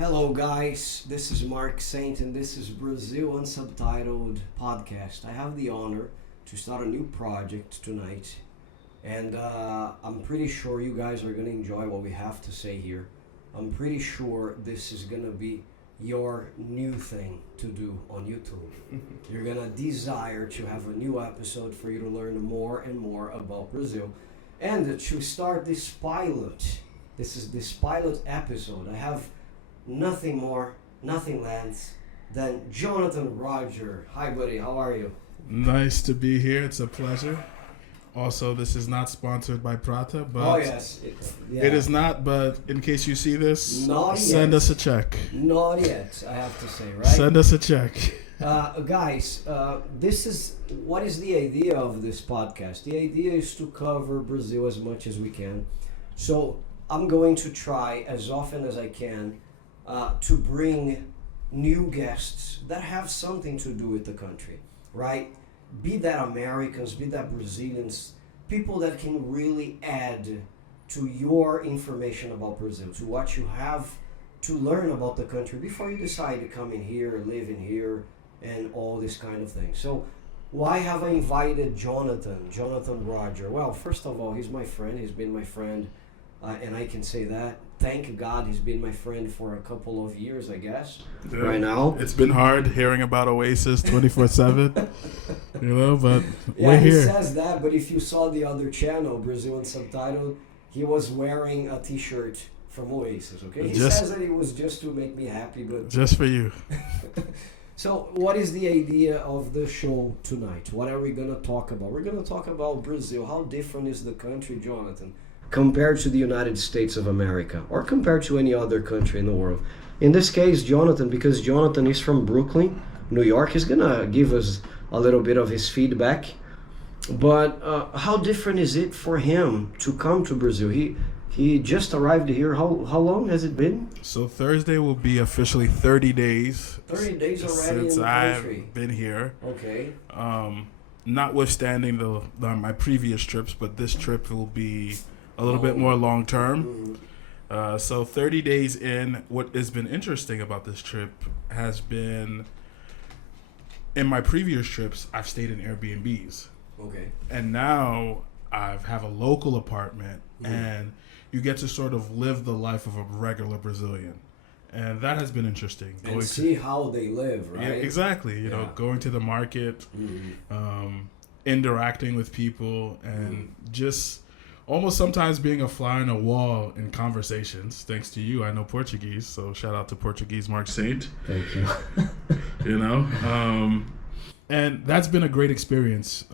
Hello, guys. This is Mark Saint, and this is Brazil Unsubtitled podcast. I have the honor to start a new project tonight, and I'm pretty sure you guys are going to enjoy what we have to say here. I'm pretty sure this is going to be your new thing to do on YouTube. You're going to desire to have a new episode for you to learn more and more about Brazil. And to start this pilot, this is this pilot episode, I have nothing more, nothing less than Jonathan Roger. Hi, buddy. How are you? Nice to be here. It's a pleasure. Also, this is not sponsored by Prata, but Oh, yes. it is not. But in case you see this, Not send yet. us a check. Not yet, I have to say, right? Send us a check. Guys, this is what is the idea of this podcast? The idea is to cover Brazil as much as we can. So I'm going to try as often as I can to bring new guests that have something to do with the country, right? Be that Americans, be that Brazilians, people that can really add to your information about Brazil, to what you have to learn about the country before you decide to come in here, live in here, and all this kind of thing. So why have I invited Jonathan Roger? Well, first of all, he's my friend. He's been my friend, and I can say that. Thank God he's been my friend for a couple of years, I guess, right now. It's been hard hearing about Oasis 24/7, but Yeah, we're he here. says that, but if you saw the other channel, Brazil Unsubtitled, he was wearing a t-shirt from Oasis, okay? He says that it was just to make me happy, but... Just for you. So, what is the idea of the show tonight? What are we going to talk about? We're going to talk about Brazil. How different is the country, Jonathan, compared to the United States of America, or compared to any other country in the world? In this case, Jonathan, because Jonathan is from Brooklyn, New York, he's going to give us a little bit of his feedback. But how different is it for him to come to Brazil? He just arrived here. How long has it been? So Thursday will be officially 30 days. 30 days already since in the country. I've been here. Okay. Notwithstanding my previous trips, but this trip will be a little bit more long term. So 30 days in, what has been interesting about this trip has been, in my previous trips, I've stayed in Airbnbs. Okay. And now I have a local apartment, and you get to sort of live the life of a regular Brazilian. And that has been interesting. And see how they live, right? Yeah, exactly. You know, going to the market, interacting with people, and just almost sometimes being a fly on a wall in conversations. Thanks to you, I know Portuguese, so shout out to Portuguese Mark Saint. Thank you. And that's been a great experience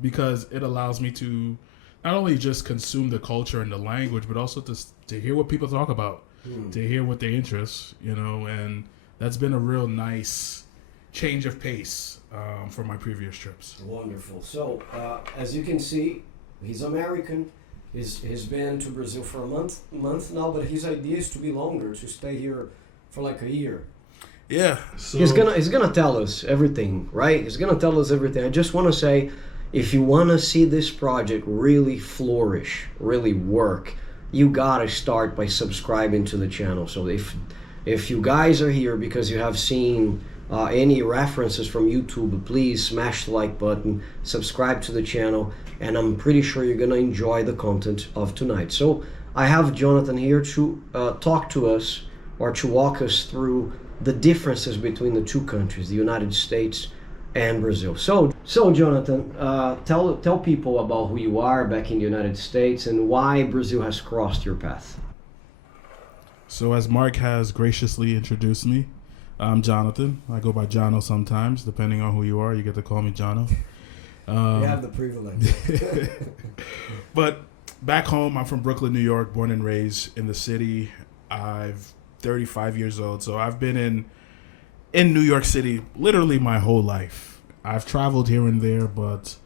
because it allows me to not only just consume the culture and the language, but also to hear what people talk about, to hear what they interest, and that's been a real nice change of pace for my previous trips. Wonderful. So, as you can see, he's American. He's been to Brazil for a month now, but his idea is to be longer, to stay here for like a year. Yeah. So He's gonna tell us everything, right? He's gonna tell us everything. I just want to say, if you want to see this project really flourish, really work, you gotta start by subscribing to the channel. So if you guys are here because you have seen any references from YouTube, please smash the like button, subscribe to the channel, and I'm pretty sure you're gonna enjoy the content of tonight. So I have Jonathan here to talk to us, or to walk us through the differences between the two countries, the United States and Brazil. So Jonathan, tell people about who you are back in the United States and why Brazil has crossed your path. So as Mark has graciously introduced me, I'm Jonathan. I go by Jono sometimes, depending on who you are. You get to call me Jono. You have the privilege. But back home, I'm from Brooklyn, New York, born and raised in the city. I'm 35 years old, so I've been in New York City literally my whole life. I've traveled here and there, but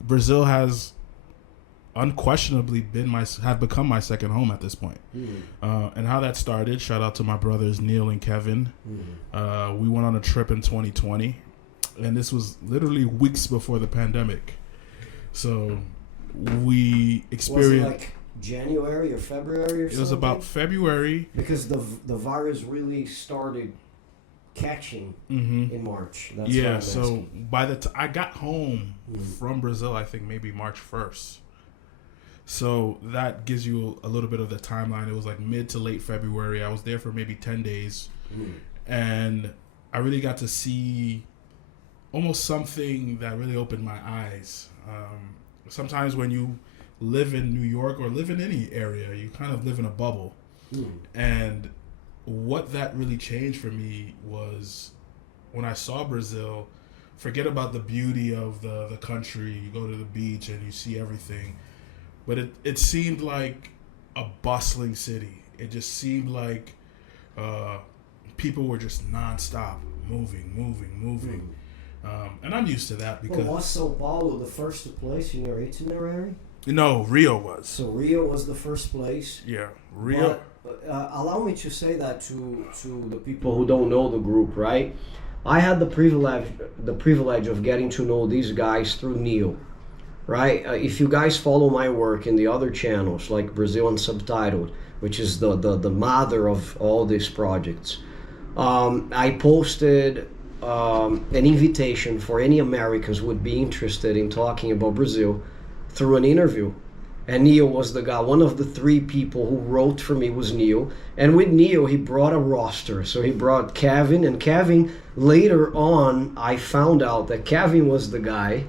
Brazil has unquestionably become my second home at this point. And how that started, shout out to my brothers Neil and Kevin. We went on a trip in 2020, and this was literally weeks before the pandemic. So we experienced... Was it like January or February or something? It was about February. Because the virus really started catching in March. That's Yeah, what I'm so asking. by the time I got home from Brazil, I think maybe March 1st. So that gives you a little bit of the timeline. It was like mid to late February. I was there for maybe 10 days. And I really got to see almost something that really opened my eyes. Sometimes when you live in New York or live in any area, you kind of live in a bubble. And what that really changed for me was when I saw Brazil, forget about the beauty of the country. You go to the beach and you see everything. But it seemed like a bustling city. It just seemed like people were just nonstop moving. And I'm used to that because... Well, was Sao Paulo the first place in your itinerary? No, Rio was. So Rio was the first place? Yeah, Rio... But, allow me to say that to the people who don't know the group, right? I had the privilege of getting to know these guys through Neil, right? If you guys follow my work in the other channels like Brazil Unsubtitled, which is the mother of all these projects, I posted an invitation for any Americans who would be interested in talking about Brazil through an interview. And Neil was the guy. One of the 3 people who wrote for me was Neil. And with Neil, he brought a roster. So he brought Kevin. And Kevin, later on, I found out that Kevin was the guy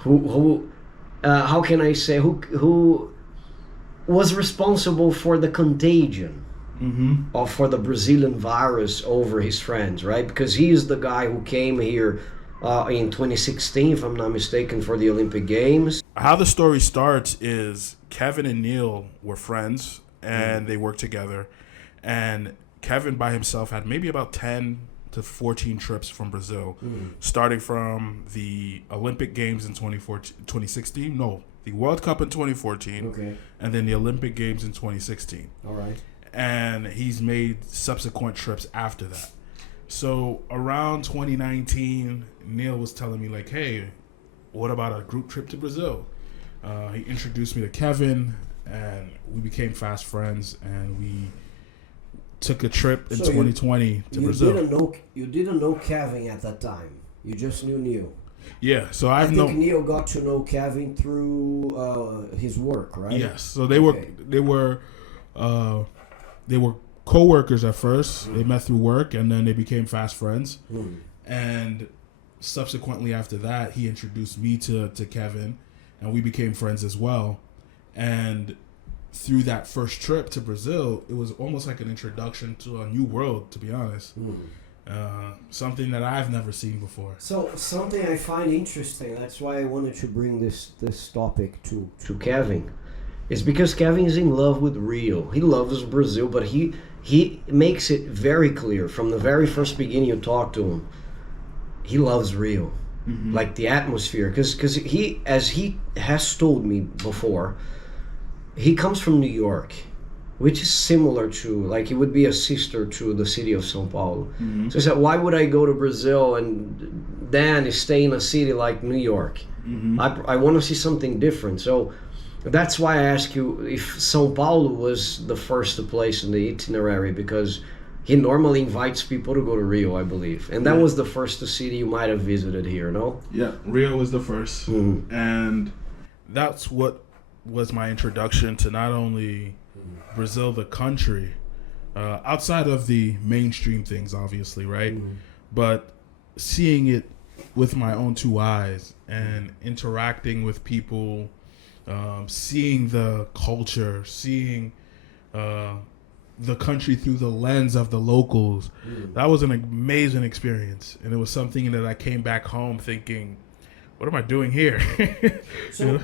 who how can I say, who was responsible for the contagion or for the Brazilian virus over his friends, right? Because he is the guy who came here in 2016, if I'm not mistaken, for the Olympic Games. How the story starts is Kevin and Neil were friends and they worked together. And Kevin by himself had maybe about 10 to 14 trips from Brazil, starting from the Olympic Games in 2016. No, the World Cup in 2014. Okay. And then the Olympic Games in 2016. All right. And he's made subsequent trips after that. So around 2019, Neil was telling me like, hey, what about a group trip to Brazil? He introduced me to Kevin, and we became fast friends, and we took a trip in 2020 to Brazil. You didn't know Kevin at that time. You just knew Neil. Yeah, so I think Neil got to know Kevin through his work, right? Yes. So they were co-workers at first. They met through work, and then they became fast friends. And subsequently after that, he introduced me to Kevin, and we became friends as well. And through that first trip to Brazil, it was almost like an introduction to a new world, to be honest. Something that I've never seen before. So something I find interesting, that's why I wanted to bring this topic to Kevin, is because Kevin is in love with Rio. He loves Brazil, but he makes it very clear from the very first beginning you talk to him. He loves Rio, like the atmosphere, because he, as he has told me before, he comes from New York, which is similar to, like, it would be a sister to the city of São Paulo. So he said, why would I go to Brazil and then stay in a city like New York? I want to see something different. So that's why I ask you if São Paulo was the first place in the itinerary, because he normally invites people to go to Rio, I believe. And that was the first city you might have visited here, no? Yeah, Rio was the first. And that's what was my introduction to not only Brazil, the country, outside of the mainstream things, obviously, right? But seeing it with my own 2 eyes and interacting with people, seeing the culture, seeing the country through the lens of the locals. That was an amazing experience, and it was something that I came back home thinking, what am I doing here? So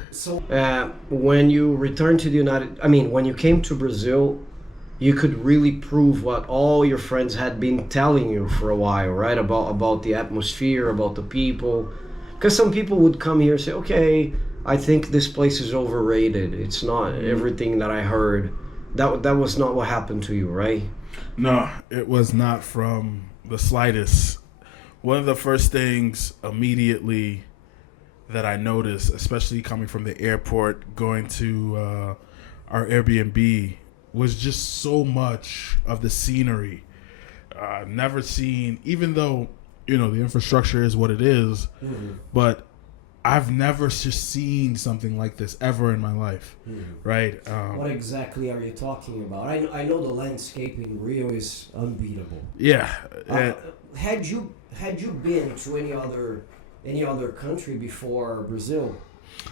when you returned to when you came to Brazil, you could really prove what all your friends had been telling you for a while, right? About the atmosphere, about the people. Because some people would come here and say, okay, I think this place is overrated. It's not everything that I heard. That was not what happened to you, right? No, it was not from the slightest. One of the first things immediately that I noticed, especially coming from the airport, going to our Airbnb was just so much of the scenery. Never seen, even though, you know, the infrastructure is what it is, but I've never just seen something like this ever in my life, right? What exactly are you talking about? I know the landscape in Rio is unbeatable. Yeah. Had you been to any other country before Brazil?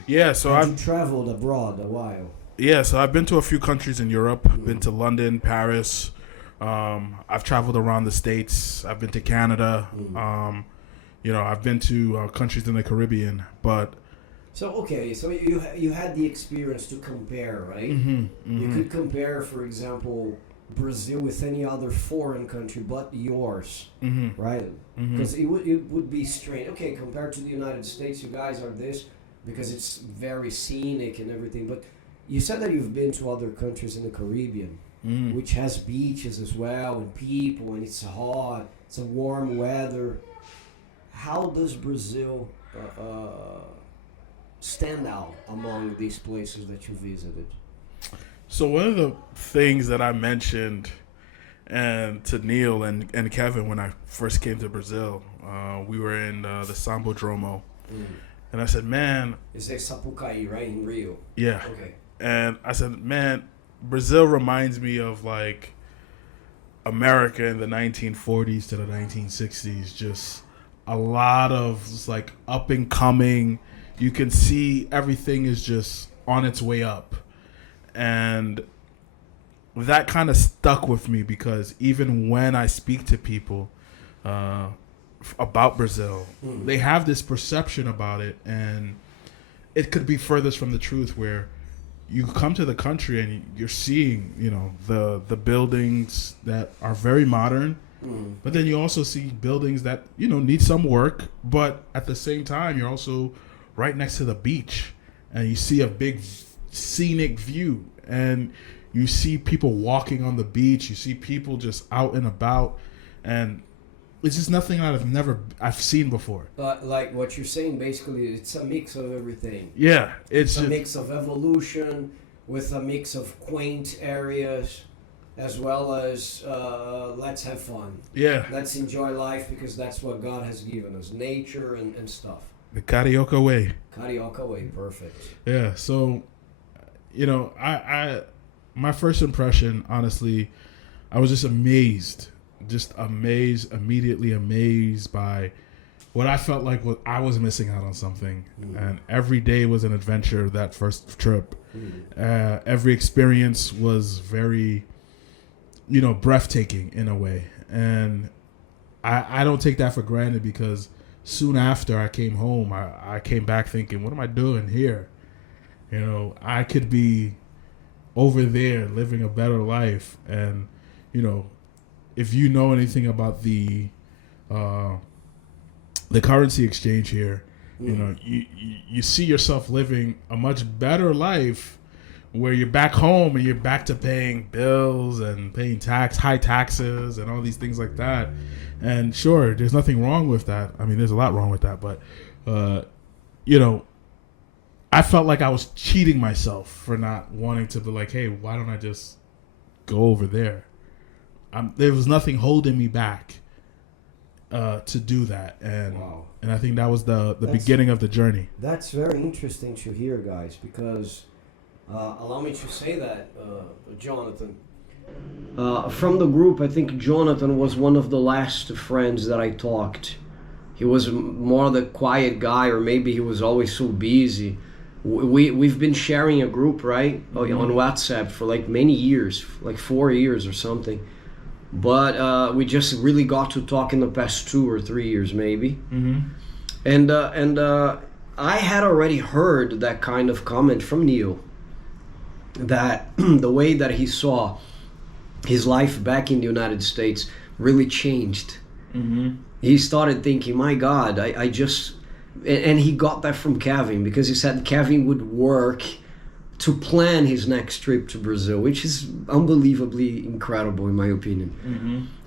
Yeah, so Had you traveled abroad a while? Yeah, so I've been to a few countries in Europe. I've been to London, Paris. I've traveled around the States. I've been to Canada. You know, I've been to countries in the Caribbean, but... So you had the experience to compare, right? You could compare, for example, Brazil with any other foreign country but yours, right? Because it would be strange. Okay, compared to the United States, you guys are this because it's very scenic and everything. But you said that you've been to other countries in the Caribbean, which has beaches as well and people, and it's hot, it's a warm weather. How does Brazil stand out among these places that you visited? So one of the things that I mentioned to Neil and Kevin when I first came to Brazil, we were in the Sambodromo, and I said, man... You say Sapucaí, right, in Rio? Yeah. Okay. And I said, man, Brazil reminds me of, like, America in the 1940s to the 1960s, just... a lot of like up and coming. You can see everything is just on its way up. And that kind of stuck with me because even when I speak to people about Brazil, they have this perception about it. And it could be furthest from the truth where you come to the country and you're seeing, you know, the buildings that are very modern. But then you also see buildings that, you know, need some work, but at the same time, you're also right next to the beach and you see a big scenic view and you see people walking on the beach. You see people just out and about, and it's just nothing I've seen before. Like what you're saying, basically, it's a mix of everything. Yeah. It's a mix of evolution with a mix of quaint areas, as well as let's have fun. Yeah. Let's enjoy life because that's what God has given us, nature and stuff. The Carioca way. Carioca way, perfect. Yeah, so, you know, my first impression, honestly, I was just immediately amazed by what I felt like I was missing out on something. And every day was an adventure that first trip. Every experience was very... you know, breathtaking in a way. And I don't take that for granted because soon after I came home, I came back thinking, what am I doing here? You know, I could be over there living a better life. And, you know, if you know anything about the currency exchange here, you know, you see yourself living a much better life where you're back home and you're back to paying bills and paying high taxes and all these things like that. And sure, there's nothing wrong with that. I mean, there's a lot wrong with that, but, you know, I felt like I was cheating myself for not wanting to be like, hey, why don't I just go over there? There was nothing holding me back to do that. And and I think that was the beginning of the journey. That's very interesting to hear, guys, because... allow me to say that, Jonathan. From the group, I think Jonathan was one of the last friends that I talked. He was more the quiet guy, or maybe he was always so busy. We've been sharing a group, right, on WhatsApp for like many years, like 4 years or something. But we just really got to talk in the past 2 or 3 years, maybe. And I had already heard that kind of comment from Neil, that the way that he saw his life back in the United States really changed. He started thinking, my God, I just... And he got that from Kevin, because he said Kevin would work to plan his next trip to Brazil, which is unbelievably incredible in my opinion.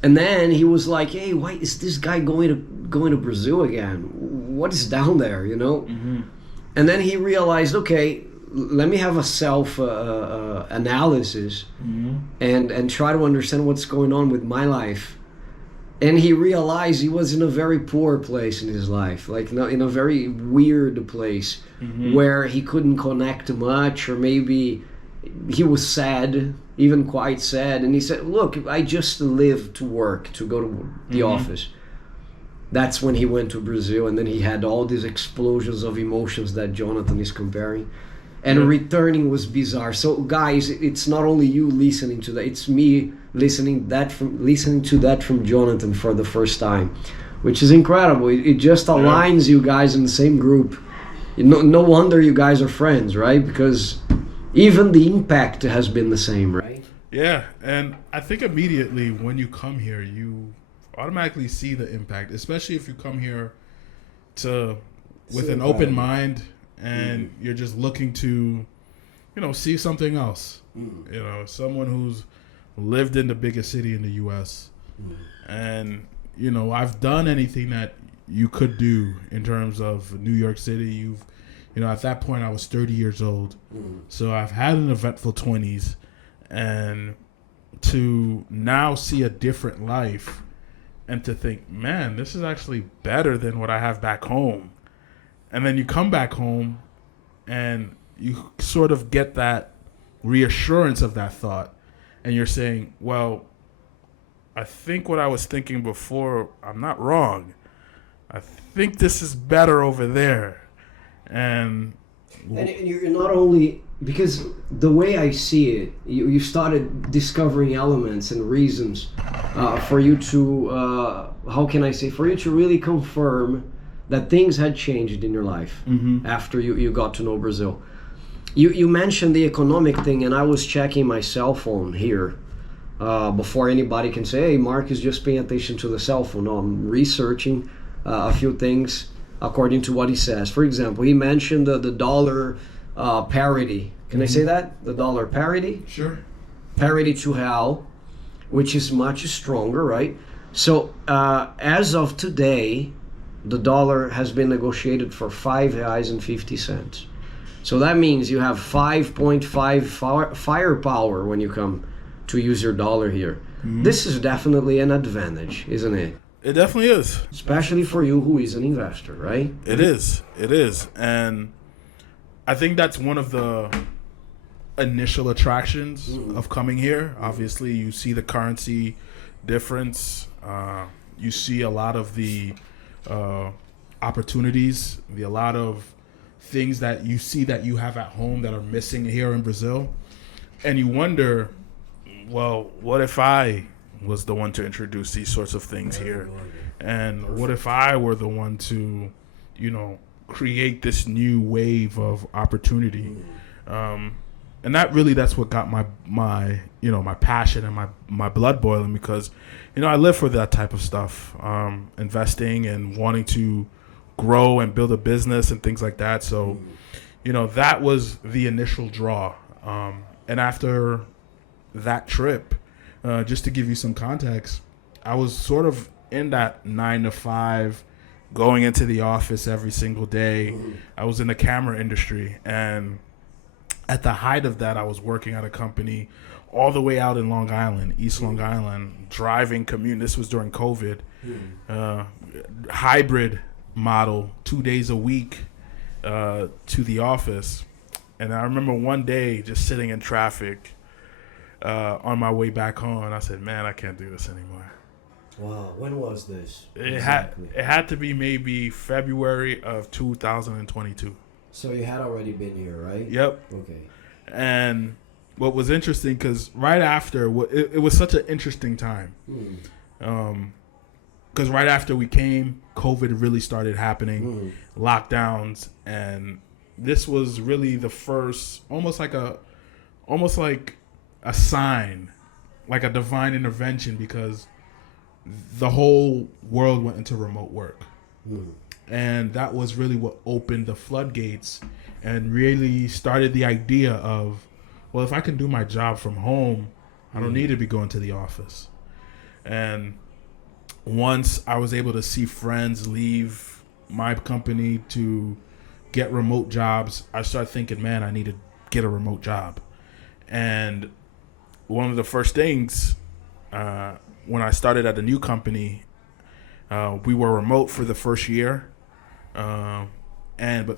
And then he was like, hey, why is this guy going to Brazil again? What is down there, you know? And then he realized, okay, let me have a self analysis and try to understand what's going on with my life. And he realized he was in a very poor place in his life, like in a very weird place where he couldn't connect much, or maybe he was sad, even quite sad. And he said, look, I just live to work, to go to the office. That's when he went to Brazil, and then he had all these explosions of emotions that Jonathan is comparing. And returning was bizarre. So guys, it's not only you listening to that, it's me listening to that from Jonathan for the first time, which is incredible. It just aligns you guys in the same group. No wonder you guys are friends, right? Because even the impact has been the same, right? Yeah, and I think immediately when you come here, you automatically see the impact, especially if you come here with an open mind and you're just looking to, see something else. Someone who's lived in the biggest city in the U.S. And, I've done anything that you could do in terms of New York City. At that point I was 30 years old. So I've had an eventful 20s, and to now see a different life and to think, man, this is actually better than what I have back home. And then you come back home and you sort of get that reassurance of that thought. And you're saying, well, I think what I was thinking before, I'm not wrong. I think this is better over there. And you're not only, because the way I see it, you started discovering elements and reasons for you to, for you to really confirm that things had changed in your life after you got to know Brazil. You mentioned the economic thing, and I was checking my cell phone here before anybody can say, hey, Mark is just paying attention to the cell phone. No, I'm researching a few things according to what he says. For example, he mentioned the dollar parity. Can I say that? The dollar parity? Sure. Parity to real, which is much stronger, right? So as of today, the dollar has been negotiated for R$5.50. So that means you have 5.5 firepower when you come to use your dollar here. This is definitely an advantage, isn't it? It definitely is. Especially for you who is an investor, right? It is. And I think that's one of the initial attractions of coming here. Obviously, you see the currency difference. You see a lot of the opportunities, a lot of things that you see that you have at home that are missing here in Brazil. And you wonder, well, what if I was the one to introduce these sorts of things here? And what if I were the one to, create this new wave of opportunity? And that's what got my passion and my blood boiling, because, I live for that type of stuff, investing and wanting to grow and build a business and things like that. So, that was the initial draw. And after that trip, just to give you some context, I was sort of in that 9 to 5, going into the office every single day. I was in the camera industry, and at the height of that, I was working at a company all the way out in Long Island, East Long Island, driving commute. This was during COVID. Hybrid model, 2 days a week to the office. And I remember one day just sitting in traffic on my way back home, and I said, man, I can't do this anymore. Wow, when was this? It had to be maybe February of 2022. So you had already been here, right? Yep. Okay. And what was interesting, because right after, it was such an interesting time. Because right after we came, COVID really started happening, lockdowns, and this was really the first, almost like a sign, like a divine intervention, because the whole world went into remote work. And that was really what opened the floodgates and really started the idea of, well, if I can do my job from home, I don't need to be going to the office. And once I was able to see friends leave my company to get remote jobs, I started thinking, man, I need to get a remote job. And one of the first things when I started at the new company, we were remote for the first year. But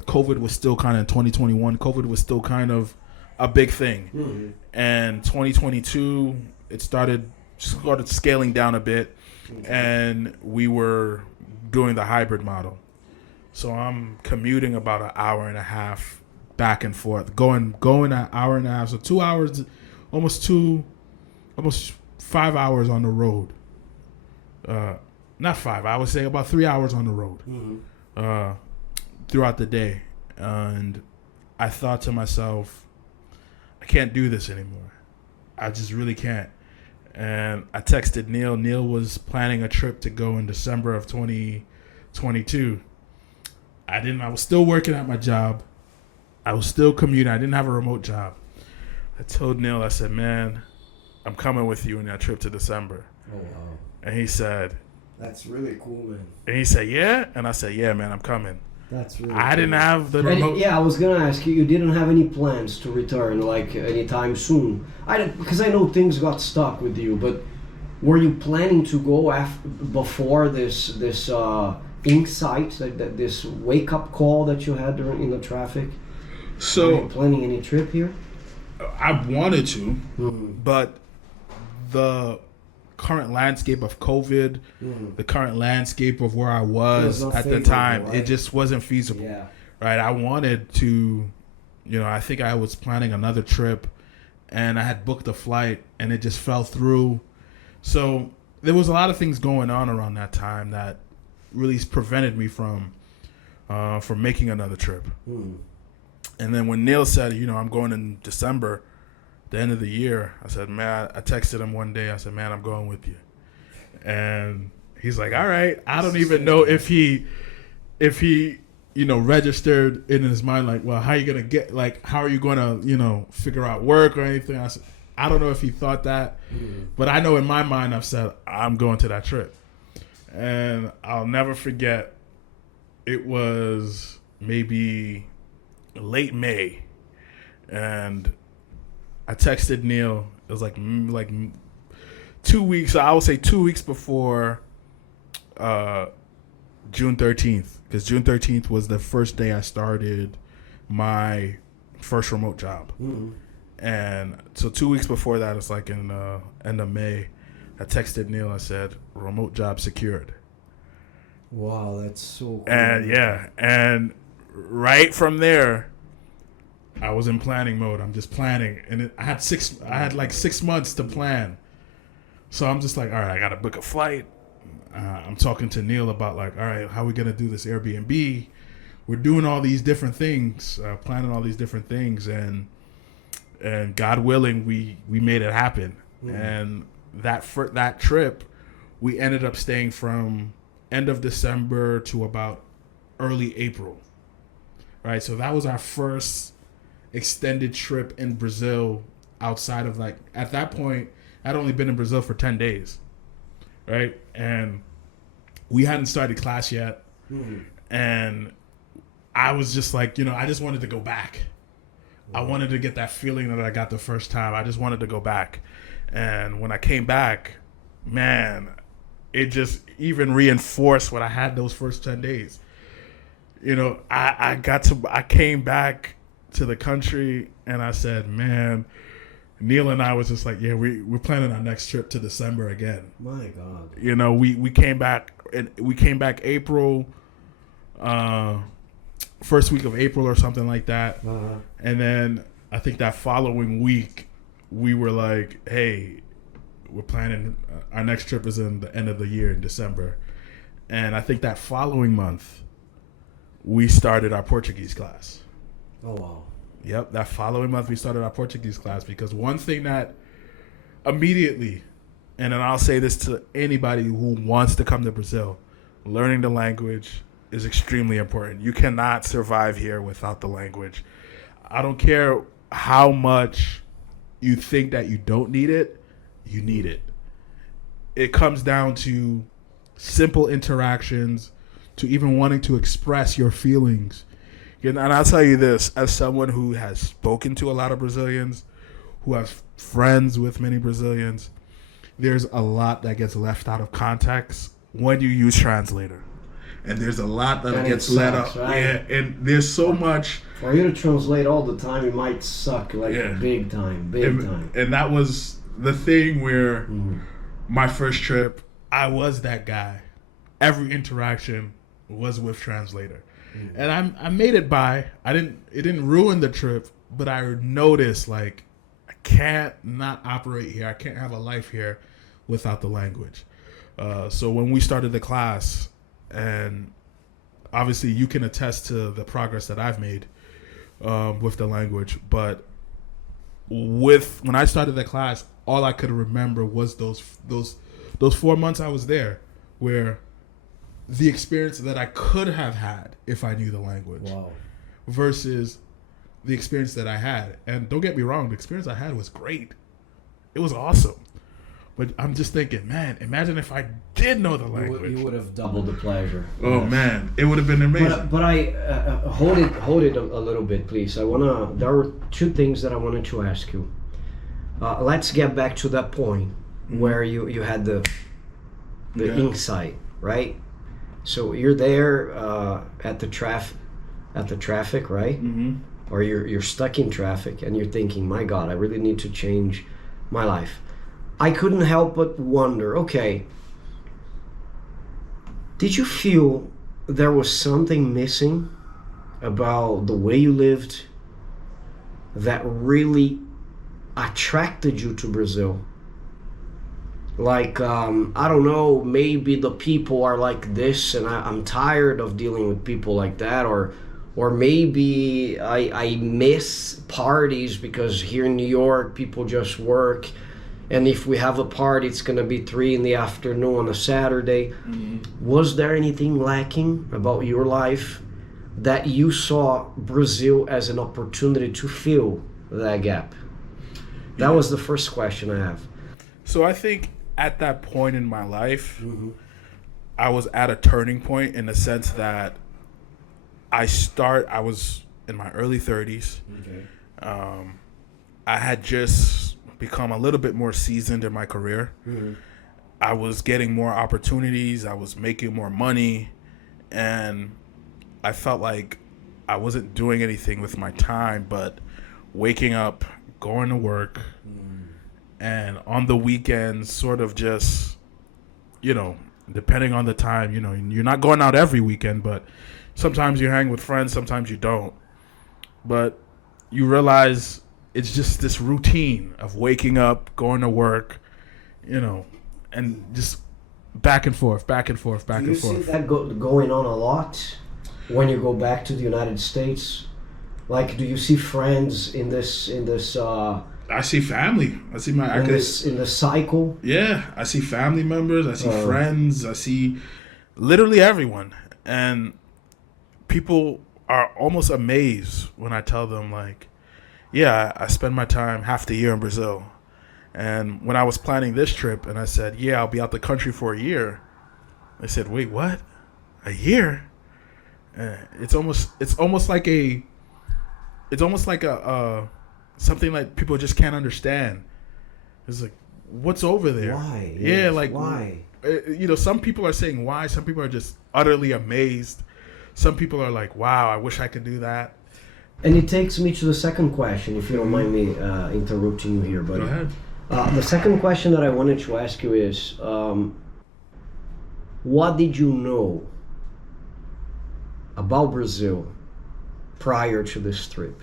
COVID was still kind of in 2021. COVID was still kind of a big thing. Mm-hmm. And 2022, it started scaling down a bit, and we were doing the hybrid model. So I'm commuting about an hour and a half back and forth, going an hour and a half, so 2 hours, almost 5 hours on the road. Not 5, I would say about 3 hours on the road. Mm-hmm. Throughout the day. And I thought to myself, I can't do this anymore. I just really can't. And I texted Neil. Neil was planning a trip to go in December of 2022. I was still working at my job. I was still commuting. I didn't have a remote job. I told Neil, I said, man, I'm coming with you on that trip to December. Oh, wow. And he said, that's really cool, man. And he said, yeah? And I said, yeah, man, I'm coming. That's really I cool. didn't have the remote. Yeah, I was gonna ask you. You didn't have any plans to return like anytime soon. Because I know things got stuck with you. But were you planning to go before this insight, this wake up call that you had in the traffic? So, were you planning any trip here? I wanted to, but the current landscape of COVID, the current landscape of where I was at the time, right? It just wasn't feasible. Yeah. Right? I wanted to, I think I was planning another trip, and I had booked a flight, and it just fell through. So there was a lot of things going on around that time that really prevented me from making another trip. And then when Neil said, I'm going in December, the end of the year, I said, man, I texted him one day. I said, man, I'm going with you. And he's like, all right. I don't even know if he registered in his mind, like, well, how are you going to figure out work or anything? I said, I don't know if he thought that, but I know in my mind, I've said, I'm going to that trip. And I'll never forget, it was maybe late May, and I texted Neil. It was like 2 weeks. I would say 2 weeks before June 13th, because June 13th was the first day I started my first remote job. And so 2 weeks before that, it's like in end of May, I texted Neil. I said, "Remote job secured." Wow, that's so cool. And right from there, I was in planning mode. I'm just planning, and I had like 6 months to plan. So I'm just like, all right, I gotta book a flight. I'm talking to Neil about like, all right, how are we gonna do this Airbnb? We're doing all these different things, planning all these different things, and God willing, we made it happen. And that trip, we ended up staying from end of December to about early April. Right, so that was our first extended trip in Brazil outside of at that point, I'd only been in Brazil for 10 days, right? And we hadn't started class yet. And I was just like, I just wanted to go back. I wanted to get that feeling that I got the first time. I just wanted to go back. And when I came back, man, it just even reinforced what I had those first 10 days. I came back to the country, and I said, man, Neil and I was just like, yeah, we're planning our next trip to December again. My God. We came back, and we came back April, first week of April or something like that. And then I think that following week, we were like, hey, we're planning, our next trip is in the end of the year in December. And I think that following month, we started our Portuguese class. Oh, wow. Yep, that following month we started our Portuguese class, because one thing that immediately, and then I'll say this to anybody who wants to come to Brazil, learning the language is extremely important. You cannot survive here without the language. I don't care how much you think that you don't need it, you need it. It comes down to simple interactions, to even wanting to express your feelings. And I'll tell you this, as someone who has spoken to a lot of Brazilians, who has friends with many Brazilians, there's a lot that gets left out of context when you use translator. And there's a lot that gets let out. Right? Yeah, and there's so much. For you to translate all the time, it might suck big time. And that was the thing where my first trip, I was that guy. Every interaction was with translator. And I made it by. It didn't ruin the trip, but I noticed like I can't not operate here. I can't have a life here without the language. So when we started the class, and obviously you can attest to the progress that I've made with the language, but when I started the class, all I could remember was those 4 months I was there, where the experience that I could have had if I knew the language versus the experience that I had. And don't get me wrong, the experience I had was great. It was awesome. But I'm just thinking, man, imagine if I did know the language. You would have doubled the pleasure. Oh, man. It would have been amazing. But I hold it a little bit, please. There are two things that I wanted to ask you. Let's get back to that point where you had the insight, right? So you're there at the traffic, right? Mm-hmm. Or you're stuck in traffic, and you're thinking, my God, I really need to change my life. I couldn't help but wonder, okay, did you feel there was something missing about the way you lived that really attracted you to Brazil? Like, I don't know, maybe the people are like this and I'm tired of dealing with people like that, or maybe I miss parties because here in New York people just work, and if we have a party it's gonna be 3 p.m. on a Saturday. Was there anything lacking about your life that you saw Brazil as an opportunity to fill that gap? That was the first question I have. So I think at that point in my life, I was at a turning point in the sense that I was in my early 30s. Okay. I had just become a little bit more seasoned in my career. I was getting more opportunities. I was making more money. And I felt like I wasn't doing anything with my time but waking up, going to work, and on the weekends sort of just, depending on the time, you're not going out every weekend, but sometimes you hang with friends, sometimes you don't. But you realize it's just this routine of waking up, going to work, and just back and forth. Do you see that going on a lot when you go back to the United States? Like, do you see friends in this I see family. I see in the cycle. Yeah, I see family members. I see friends. I see literally everyone, and people are almost amazed when I tell them, like, yeah, I spend my time half the year in Brazil. And when I was planning this trip, and I said, yeah, I'll be out the country for a year, they said, wait, what? A year? It's almost like a something like people just can't understand. It's like, what's over there? Why? Yeah, yes, like why? Some people are saying why. Some people are just utterly amazed. Some people are like, wow, I wish I could do that. And it takes me to the second question, if you don't mind me interrupting you here, buddy. Go ahead. The second question that I wanted to ask you is, what did you know about Brazil prior to this trip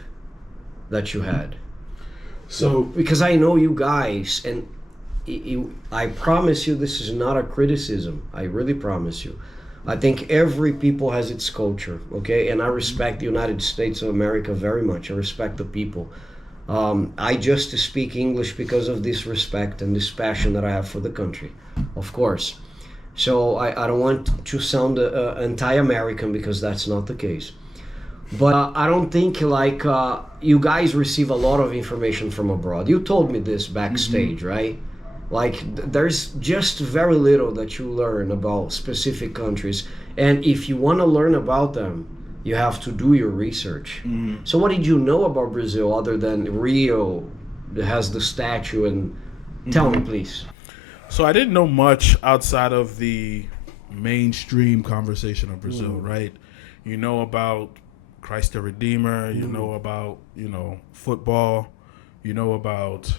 that you had? So, because I know you guys, and I promise you this is not a criticism. I really promise you. I think every people has its culture, okay? And I respect the United States of America very much. I respect the people. I just speak English because of this respect and this passion that I have for the country, of course. So I don't want to sound anti-American, because that's not the case. But I don't think you guys receive a lot of information from abroad. You told me this backstage, right? Like, there's just very little that you learn about specific countries. And if you want to learn about them, you have to do your research. So what did you know about Brazil other than Rio that has the statue? And tell me, please. So I didn't know much outside of the mainstream conversation of Brazil, right? You know about Christ the Redeemer, you know about, football, you know about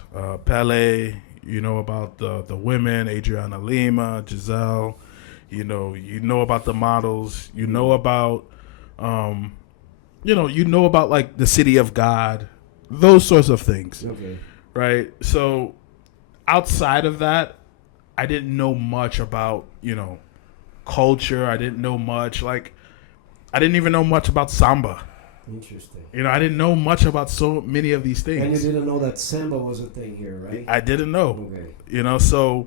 Pele, you know about the women, Adriana Lima, Giselle, you know about the models, you know about like the city of God, those sorts of things. Okay. Right? So outside of that, I didn't know much about, culture. I didn't know much. Like, I didn't even know much about samba. Interesting. I didn't know much about so many of these things. And you didn't know that samba was a thing here, right? I didn't know. Okay. So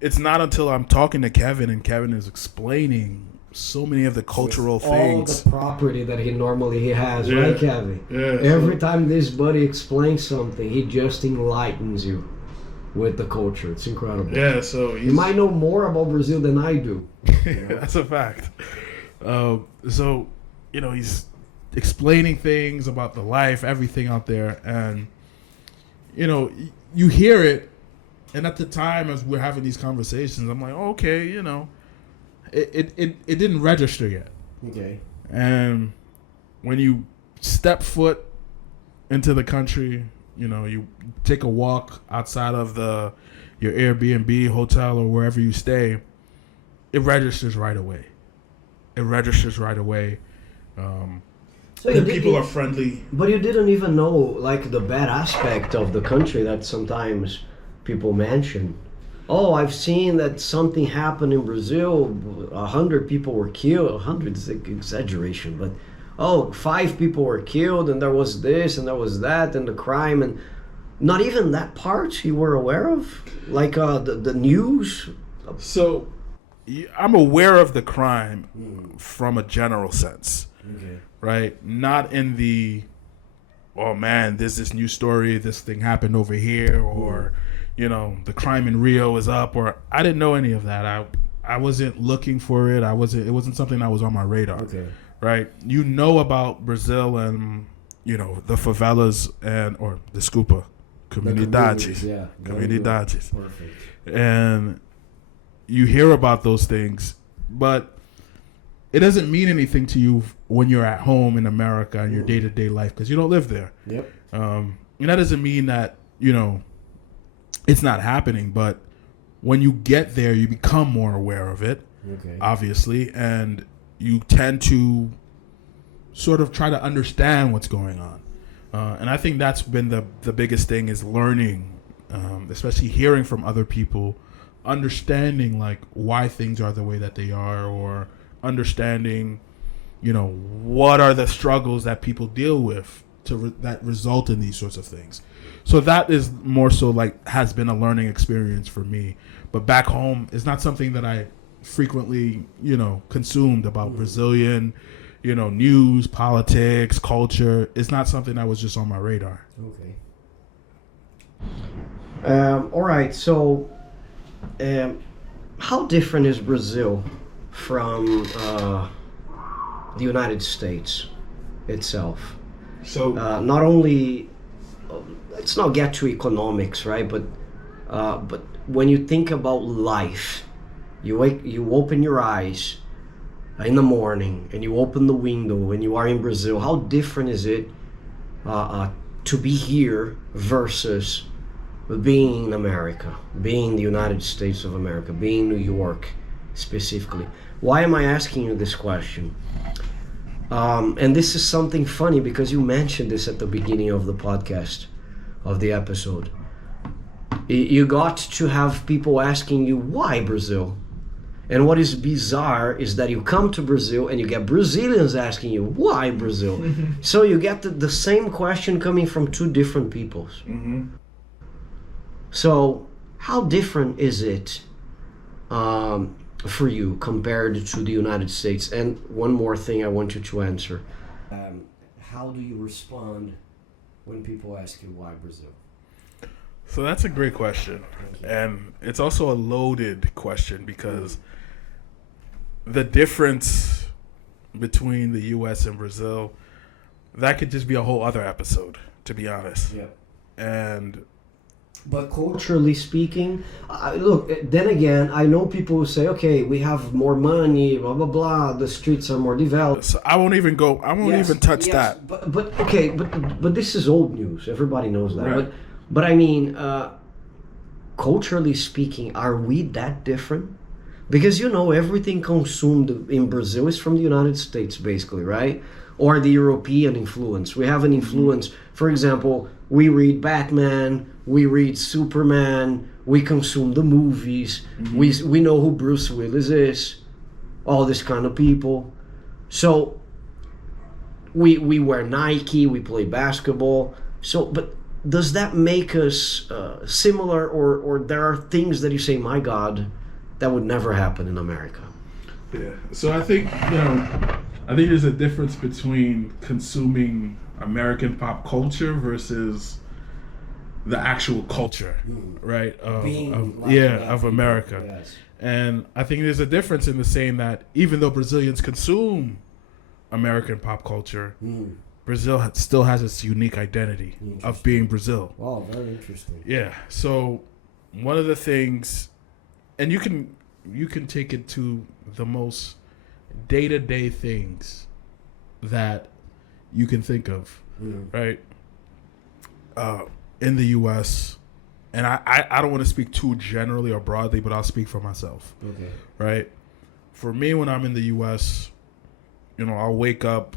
it's not until I'm talking to Kevin and Kevin is explaining so many of the cultural things. All the property that he normally has, Yeah. right, Kevin? Yeah. Every time this buddy explains something, he just enlightens you with the culture. It's incredible. Yeah, so You might know more about Brazil than I do. That's a fact. So, he's explaining things about the life, everything out there, and you hear it, and at the time as we're having these conversations, I'm like, oh, okay, it didn't register yet. Okay. And when you step foot into the country, you take a walk outside of your Airbnb, hotel, or wherever you stay, it registers right away. So the people are friendly. But you didn't even know, like, the bad aspect of the country that sometimes people mention. Oh, I've seen that something happened in Brazil. 100 people were killed. 100 is an exaggeration, but 5 people were killed, and there was this, and there was that, and the crime, and not even that part you were aware of, like the news. So, I'm aware of the crime from a general sense, right? Not in the, oh man, there's this new story, this thing happened over here, or the crime in Rio is up, or I didn't know any of that. I wasn't looking for it. It wasn't something that was on my radar. Okay. Right? You know about Brazil and the favelas or the Scupa comunidades. Comunidades. Perfect. And you hear about those things, but it doesn't mean anything to you when you're at home in America in your day-to-day life because you don't live there. Yep. And that doesn't mean that, it's not happening, but when you get there, you become more aware of it, obviously, and you tend to sort of try to understand what's going on. And I think that's been the biggest thing is learning, especially hearing from other people, understanding like why things are the way that they are, or understanding, what are the struggles that people deal with that result in these sorts of things. So that is more so like has been a learning experience for me. But back home, it's not something that I frequently, consumed about Brazilian, news, politics, culture. It's not something that was just on my radar. Okay. All right. So, how different is Brazil from the United States itself? So, not only, let's not get to economics, right? But when you think about life, you open your eyes in the morning and you open the window and you are in Brazil. How different is it to be here versus being in America, being in the United States of America, being in New York specifically? Why am I asking you this question? And this is something funny because you mentioned this at the beginning of the podcast, of the episode. You got to have people asking you, why Brazil? And what is bizarre is that you come to Brazil and you get Brazilians asking you, why Brazil? So you get the same question coming from two different peoples. So how different is it for you compared to the United States? And one more thing I want you to answer. How do you respond when people ask you why Brazil? So that's a great question. And it's also a loaded question because the difference between the U.S. and Brazil, that could just be a whole other episode, to be honest. Yeah. And but culturally speaking, look, then again, I know people who say, okay, we have more money, blah, blah, blah, the streets are more developed. So I won't even touch that. But okay, but this is old news. Everybody knows that. Right. But I mean, culturally speaking, are we that different? Because, everything consumed in Brazil is from the United States, basically, right? Or the European influence. We have an influence. For example, we read Batman, we read Superman, we consume the movies, we know who Bruce Willis is, all this kind of people. So we wear Nike, we play basketball. So, but does that make us similar, or there are things that you say, my God, that would never happen in America? Yeah. So I think there's a difference between consuming American pop culture versus the actual culture, right? Of America. Yes. And I think there's a difference in the saying that even though Brazilians consume American pop culture, Brazil still has its unique identity of being Brazil. Wow, very interesting. Yeah. So one of the things, and you can take it to the most day-to-day things that you can think of, right? In the U.S., and I don't want to speak too generally or broadly, but I'll speak for myself. Okay. Right? For me, when I'm in the U.S., I'll wake up.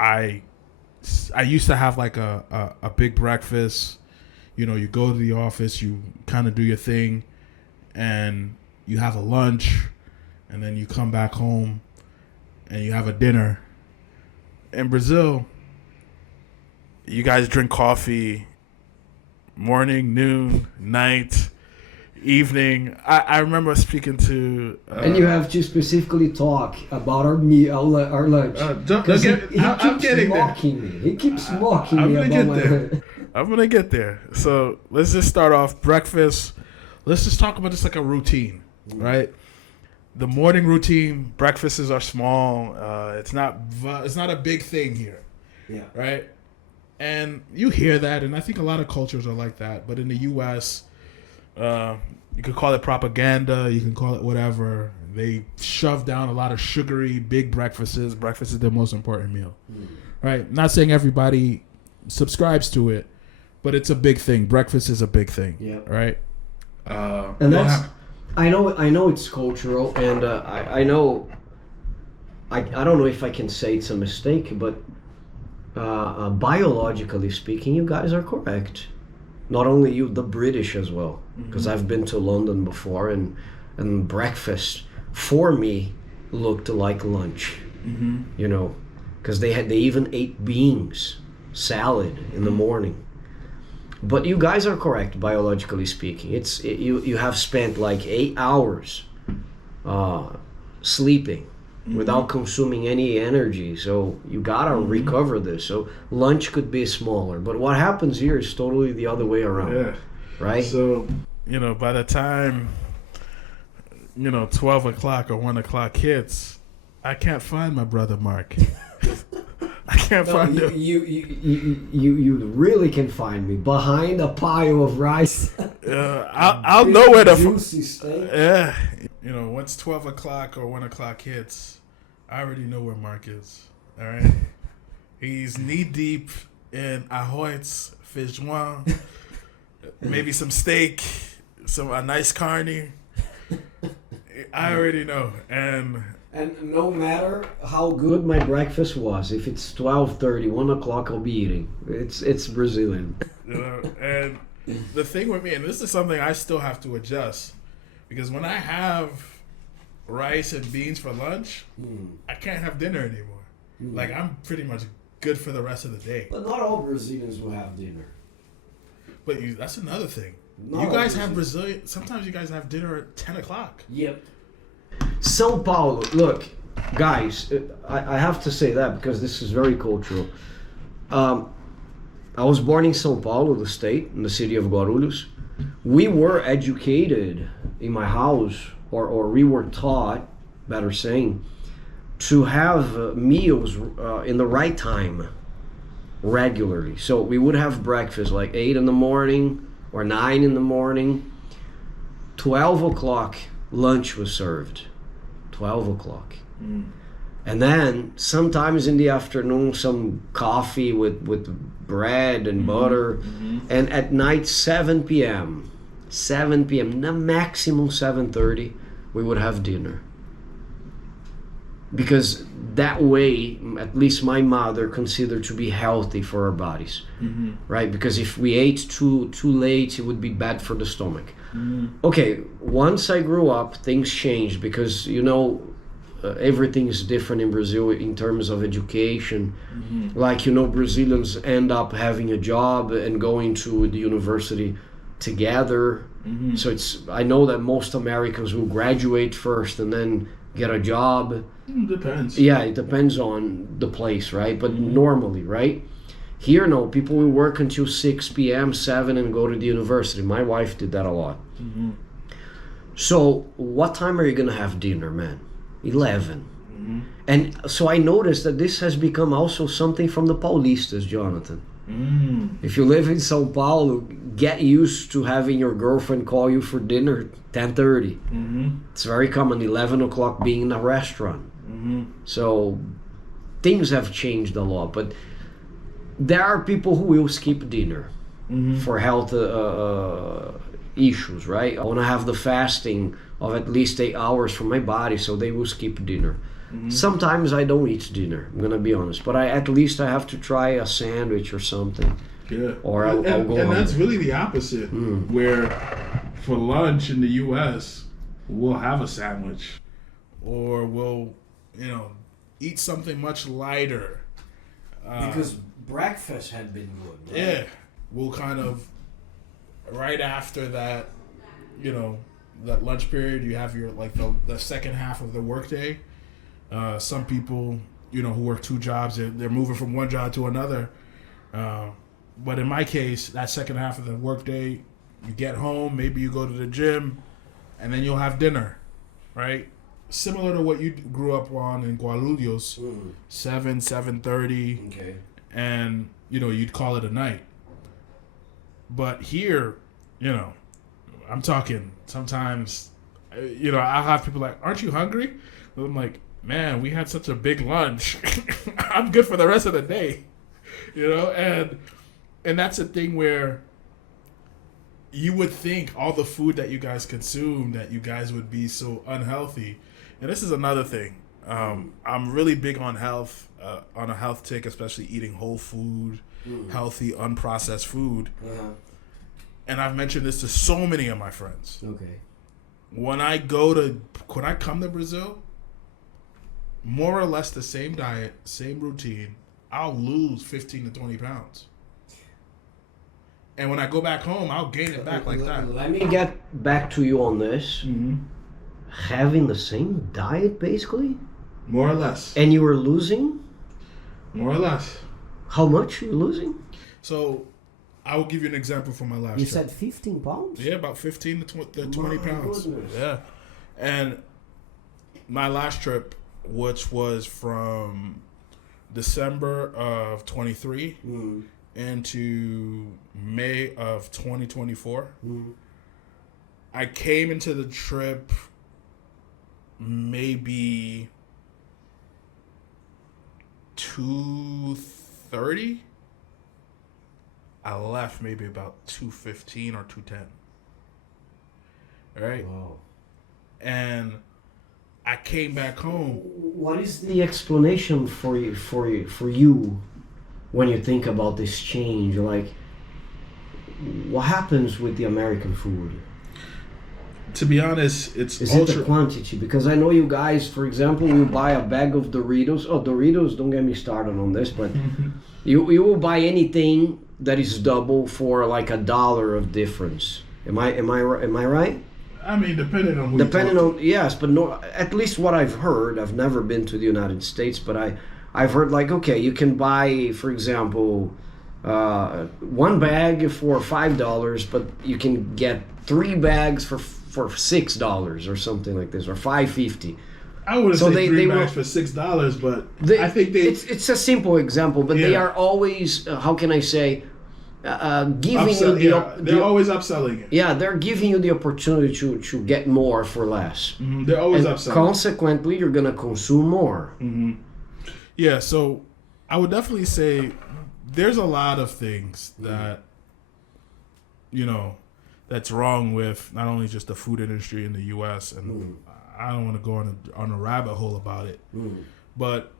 I used to have like a big breakfast. You go to the office, you kind of do your thing, and you have a lunch, and then you come back home, and you have a dinner. In Brazil, you guys drink coffee morning, noon, night, evening. I remember speaking to... and you have to specifically talk about our lunch. I'm getting there. He keeps mocking me about my... I'm going to get there. So let's just start off breakfast. Let's just talk about just like a routine, right? The morning routine, breakfasts are small. It's not a big thing here, right? And you hear that, and I think a lot of cultures are like that. But in the U.S., you could call it propaganda, you can call it whatever. They shove down a lot of sugary, big breakfasts. Breakfast is the most important meal, right? Not saying everybody subscribes to it, but it's a big thing. Breakfast is a big thing, right? And that's... I know it's cultural, and I know... I don't know if I can say it's a mistake, but biologically speaking, you guys are correct. Not only you, the British as well. Because I've been to London before, and breakfast for me looked like lunch. Because they even ate beans, salad in the morning. But you guys are correct, biologically speaking. You have spent like 8 hours sleeping without consuming any energy, so you gotta recover this. So lunch could be smaller, but what happens here is totally the other way around, right? So by the time 12 o'clock or 1 o'clock hits, I can't find my brother Mark. I can't find him. You really can find me behind a pile of rice. I'll know where the juicy steak. Yeah, once 12 o'clock or 1 o'clock hits, I already know where Mark is. All right, he's knee deep in arroz, feijão, maybe some steak, a nice carne. I already know, and no matter how good my breakfast was, if it's 12:30, 1 o'clock, I'll be eating. It's Brazilian. And the thing with me, and this is something I still have to adjust, because when I have rice and beans for lunch, I can't have dinner anymore. Like, I'm pretty much good for the rest of the day. But not all Brazilians will have dinner. But that's another thing. You guys have Brazilian. Sometimes you guys have dinner at 10 o'clock. Yep. São Paulo, look, guys, I have to say that because this is very cultural. I was born in São Paulo, the state, in the city of Guarulhos. We were educated in my house, or we were taught, better saying, to have meals in the right time regularly. So we would have breakfast like 8 in the morning or 9 in the morning. 12 o'clock lunch was served. 12 o'clock. And then sometimes in the afternoon some coffee with bread and butter. And at night 7 p.m. The maximum 7:30 we would have dinner. Because that way, at least my mother considered to be healthy for our bodies, right? Because if we ate too late, it would be bad for the stomach. Okay, once I grew up, things changed because, you know, everything is different in Brazil in terms of education. Like, you know, Brazilians end up having a job and going to the university together. So I know that most Americans will graduate first and then get a job. Depends. Yeah, it depends on the place, right? But normally, right? Here, no, people will work until 6 p.m., 7, and go to the university. My wife did that a lot. So what time are you going to have dinner, man? 11. And so I noticed that this has become also something from the Paulistas, Jonathan. If you live in Sao Paulo, get used to having your girlfriend call you for dinner 10:30. It's very common, 11 o'clock being in a restaurant. So things have changed a lot, but there are people who will skip dinner for health issues, right? I want to have the fasting of at least 8 hours for my body, so they will skip dinner. Sometimes I don't eat dinner, I'm gonna be honest, but at least I have to try a sandwich or something. Yeah. Or I'll go and that's home. really the opposite, where for lunch in the U.S., we'll have a sandwich, or we'll, you know, eat something much lighter. Because breakfast had been good, right? Yeah. We'll kind of, right after that, you know, that lunch period, you have your, like, the second half of the workday. Some people, you know, who work 2 jobs, they're moving from one job to another. But in my case, that second half of the workday, you get home, maybe you go to the gym, and then you'll have dinner, right? Similar to what you grew up on in Guarulhos, 7:30, Okay. and, you know, you'd call it a night. But here, you know, I'm talking sometimes, you know, I'll have people like, aren't you hungry? And I'm like, man, we had such a big lunch. I'm good for the rest of the day, you know? And that's a thing where you would think all the food that you guys consume, that you guys would be so unhealthy. And this is another thing. I'm really big on health, on a health tick, especially eating whole food, healthy, unprocessed food. And I've mentioned this to so many of my friends. Okay. When I come to Brazil, more or less the same diet, same routine, I'll lose 15 to 20 pounds. And when I go back home, I'll gain it back like that. Let me get back to you on this. Having the same diet, basically? More or less. And you were losing? More or less. How much you were losing? So, I will give you an example from my last You trip. said 15 pounds? Yeah, about 15 to 20 My pounds. goodness. Yeah. And my last trip, which was from December of 23 into May of 2024, I came into the trip maybe 230. I left maybe about 215 or 210. All right. Wow. And I came back home. What is the explanation for you when you think about this change? Like, what happens with the American food? To be honest, it's Is it the quantity? Because I know you guys, for example, will buy a bag of Doritos. Oh, Doritos, don't get me started on this, but you will buy anything that is double for like $1 of difference. Am I right? I mean, depending on who Yes, but no. At least what I've heard. I've never been to the United States, but I've heard like, okay, you can buy, for example, one bag for $5, but you can get 3 bags for $6 or something like this, or $5.50. I wouldn't So say they three will- bags for $6, but I think they It's a simple example, but they Yeah. are always, how can I say, giving you upsell, the, they're always upselling it. yeah, they're giving you the opportunity to get more for less. They're always And upselling. consequently, you're gonna consume more. Yeah, so I would definitely say there's a lot of things that that's wrong with not only just the food industry in the U.S. and I don't want to go on a rabbit hole about it, but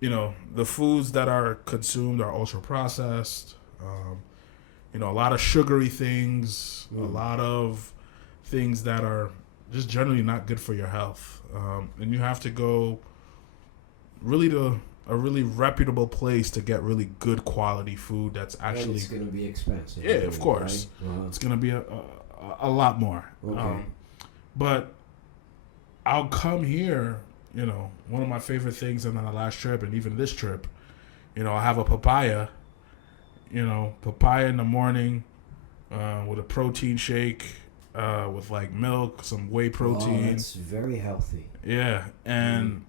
the foods that are consumed are ultra processed. A lot of sugary things, a lot of things that are just generally not good for your health, and you have to go really to a really reputable place to get really good quality food that's actually. And it's gonna be expensive. Yeah, of course. Right? It's gonna be a lot more. Okay. But I'll come here. One of my favorite things on the last trip and even this trip, I have a papaya. Papaya in the morning with a protein shake with like milk, some whey protein. Oh, that's very healthy. Yeah, and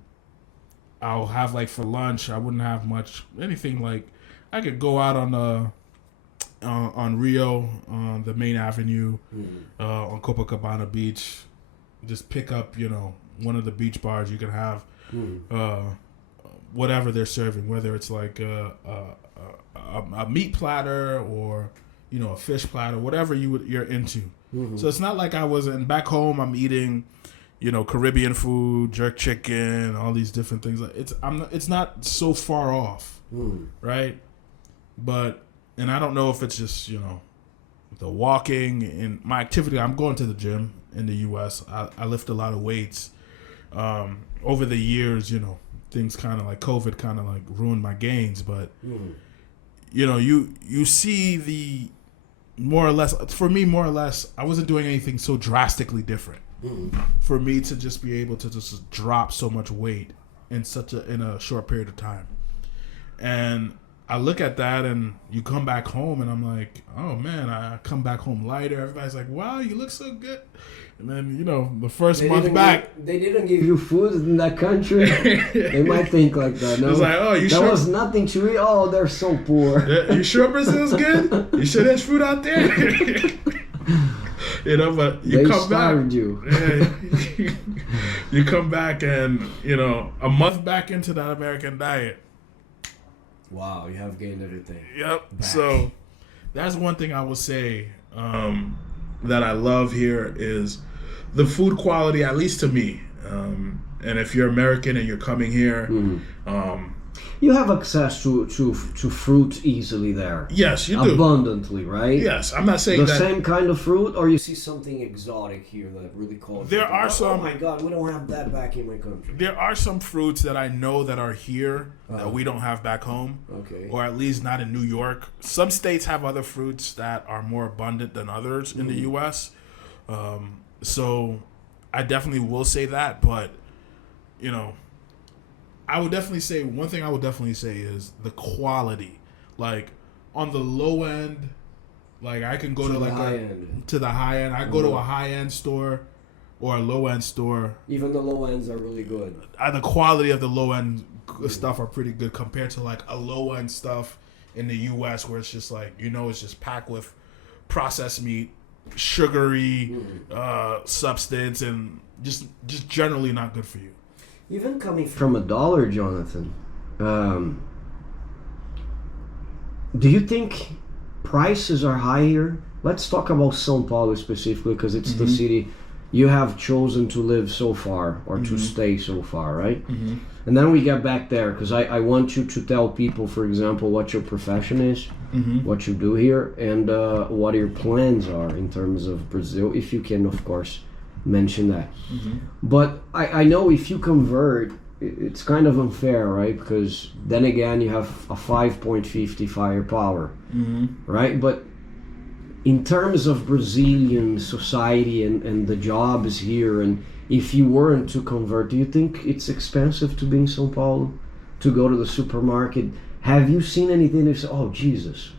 I'll have like for lunch. I wouldn't have anything like I could go out on Rio on the main avenue on Copacabana Beach, just pick up one of the beach bars. You can have whatever they're serving, whether it's like a meat platter or a fish platter, whatever you're into. So it's not like I wasn't back home. I'm eating. Caribbean food, jerk chicken, all these different things. It's not so far off, right? But I don't know if it's just the walking and my activity. I'm going to the gym in the U.S. I lift a lot of weights. Over the years, things kind of like COVID kind of like ruined my gains, but you see the more or less. For me, more or less, I wasn't doing anything so drastically different. For me to just be able to just drop so much weight in a short period of time. And I look at that and you come back home and I'm like, oh man, I come back home lighter. Everybody's like, wow, you look so good. And then, the first month back. They didn't give you food in that country. They might think like that. No, it's like, oh, you sure? There was nothing to eat. Oh, they're so poor. You sure Brazil's good? You sure there's food out there? But you they come back. You. You come back and, a month back into that American diet. Wow, you have gained everything. Yep. Back. So that's one thing I will say that I love here is the food quality, at least to me. And if you're American and you're coming here, you have access to fruit easily there. Yes, you do. Abundantly, right? Yes, I'm not saying the that. The same kind of fruit, or you see something exotic here that really calls. There are some. Oh my God, we don't have that back in my country. There are some fruits that I know that are here that we don't have back home. Okay. Or at least not in New York. Some states have other fruits that are more abundant than others in the U.S. So I definitely will say that, but I would definitely say one thing I would definitely say is the quality. Like on the low end, like I can go to like to the high end. I go to a high end store or a low end store. Even the low ends are really good. The quality of the low end stuff are pretty good compared to like a low end stuff in the U.S. where it's just like it's just packed with processed meat, sugary substance, and just generally not good for you. Even coming from $1, Jonathan, do you think prices are higher? Let's talk about São Paulo specifically because it's the city you have chosen to live so far or to stay so far, right? And then we get back there because I want you to tell people, for example, what your profession is, what you do here, and what your plans are in terms of Brazil, if you can, of course, mention that. But I know if you convert, it's kind of unfair, right? Because then again, you have a 5.50 firepower, right? But in terms of Brazilian society and the jobs here, and if you weren't to convert, do you think it's expensive to be in São Paulo, to go to the supermarket? Have you seen anything that says, oh, Jesus?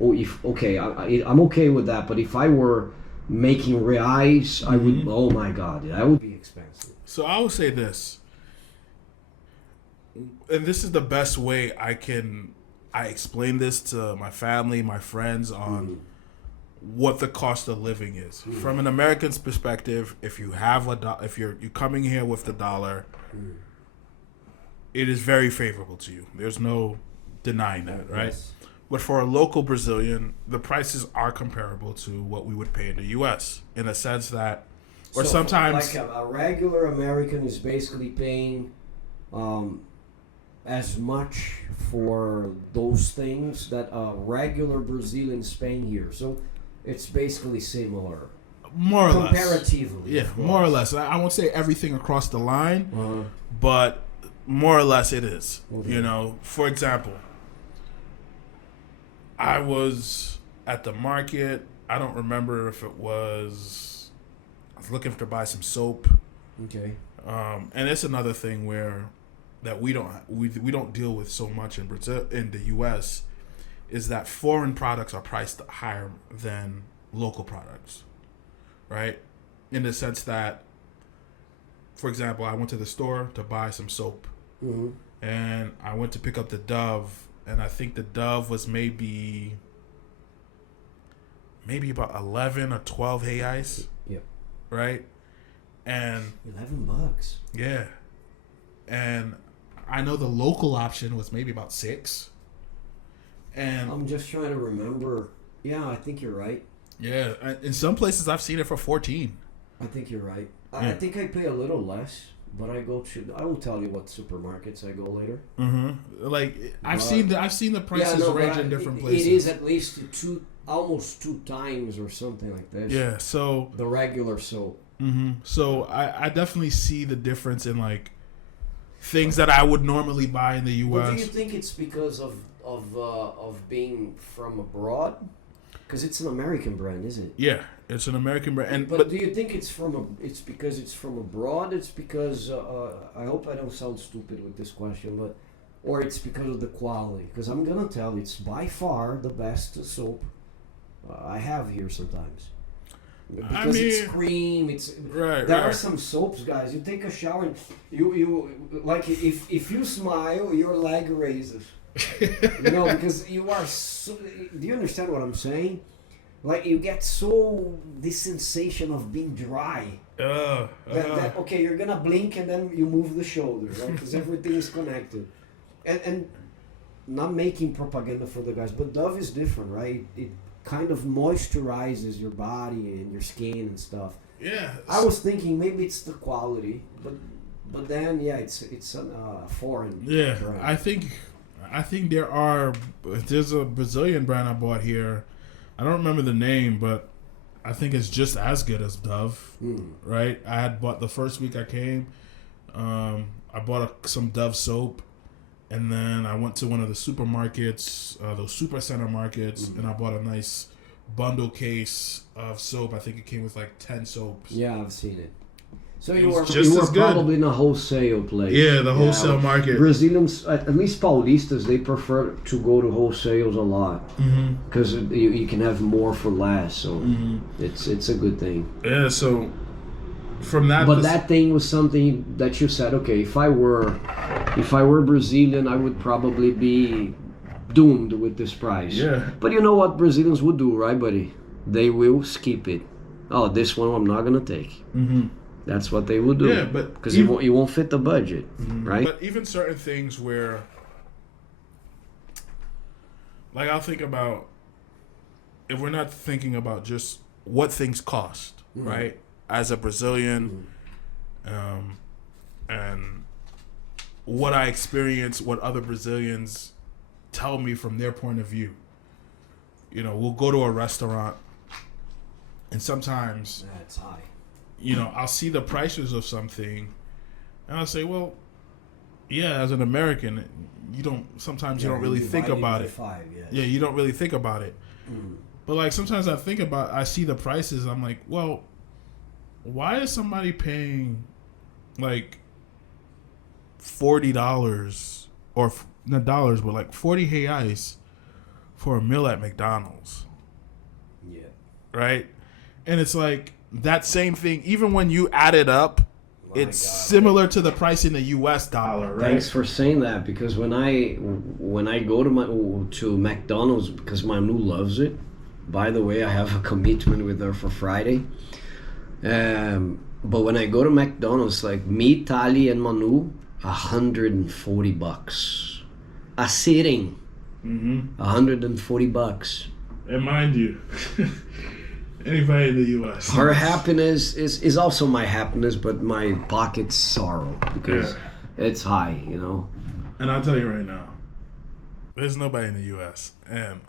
Oh, I'm okay with that, but if I were making reais, I would, oh my God, that would be expensive. So I will say this, and this is the best way I explain this to my family, my friends on what the cost of living is. From an American's perspective, if you have if you're coming here with the dollar, it is very favorable to you. There's no denying that, right? Yes. But for a local Brazilian, the prices are comparable to what we would pay in the U.S. in a sense that, or So, sometimes, like a regular American is basically paying as much for those things that a regular Brazilian is paying here. So it's basically similar. more or less, Comparatively. yeah, of more or course. less. I won't say everything across the line, Uh-huh. but more or less it is. Okay. You know, for example, I was at the market. I don't remember if it was. I was looking to buy some soap, Okay. and it's another thing where that we don't deal with so much in Brazil, in the U.S. is that foreign products are priced higher than local products, right? In the sense that, for example, I went to the store to buy some soap, Mm-hmm. and I went to pick up the Dove, and I think the Dove was maybe about 11 or 12 reais, Yep. right? And $11. yeah, and I know the local option was maybe about 6, and I'm just trying to remember. Yeah, I think you're right. yeah, in some places I've seen it for 14. I think you're right. I Yeah. think I pay a little less, but I will tell you what supermarkets I go later. Mm-hmm. Like I've But- seen the prices but range in different places. It is at least almost two times or something like this. Yeah, so The regular soap. so I definitely see the difference in like things that I would normally buy in the U.S. But do you think it's because of being from abroad? Because it's an American brand, isn't it? Yeah, it's an American brand, and But do you think it's it's because it's from abroad? It's because I hope I don't sound stupid with this question, but or it's because of the quality? Because I'm gonna tell you, it's by far the best soap I have here sometimes. Because it's cream. It's right. There are some soaps, guys. You take a shower and you like if you smile, your leg raises. You know, because you are so. Do you understand what I'm saying? Like you get so this sensation of being dry. That okay, you're gonna blink and then you move the shoulder, right? Because everything is connected. And not making propaganda for the guys, but Dove is different, right? It kind of moisturizes your body and your skin and stuff. Yeah, I was thinking maybe it's the quality, but then yeah, it's foreign. yeah. brand. I think there's a Brazilian brand I bought here. I don't remember the name, but I think it's just as good as Dove. Right? I had bought the first week I came. I bought some Dove soap, and then I went to one of the supermarkets, those super center markets, and I bought a nice bundle case of soap. I think it came with like 10 soaps. Yeah, I've seen it. So It you was were just as good. probably in a wholesale place. Yeah, the wholesale market. Brazilians, at least Paulistas, they prefer to go to wholesales a lot because you can have more for less. So it's a good thing. Yeah, so from that, But that thing was something that you said, okay, if I were Brazilian, I would probably be doomed with this price. Yeah. But you know what Brazilians would do, right, buddy? They will skip it. Oh, this one I'm not gonna take. That's what they will do. Yeah, but because it won't fit the budget, right? But even certain things where, like, I'll think about if we're not thinking about just what things cost, right? As a Brazilian, and what I experience, what other Brazilians tell me from their point of view. You know, we'll go to a restaurant, and sometimes, That's high. you know, I'll see the prices of something, and I'll say, well, yeah, as an American, you don't really think about it. Yeah, you don't really think about it. But like sometimes I see the prices, I'm like, well, why is somebody paying like $40 or not dollars, but like 40 reais for a meal at McDonald's? Yeah. Right? And it's like that same thing, even when you add it up, it's similar to the price in the U.S. dollar, right? Thanks for saying that, because when I go to McDonald's, because Manu loves it. By the way, I have a commitment with her for Friday. But when I go to McDonald's, like me, Tali, and Manu, $140 a sitting. $140. And mind you, anybody in the U.S. Her happiness is also my happiness, but my pocket's sorrow because it's high, you know. And I'll tell you right now, there's nobody in the U.S. and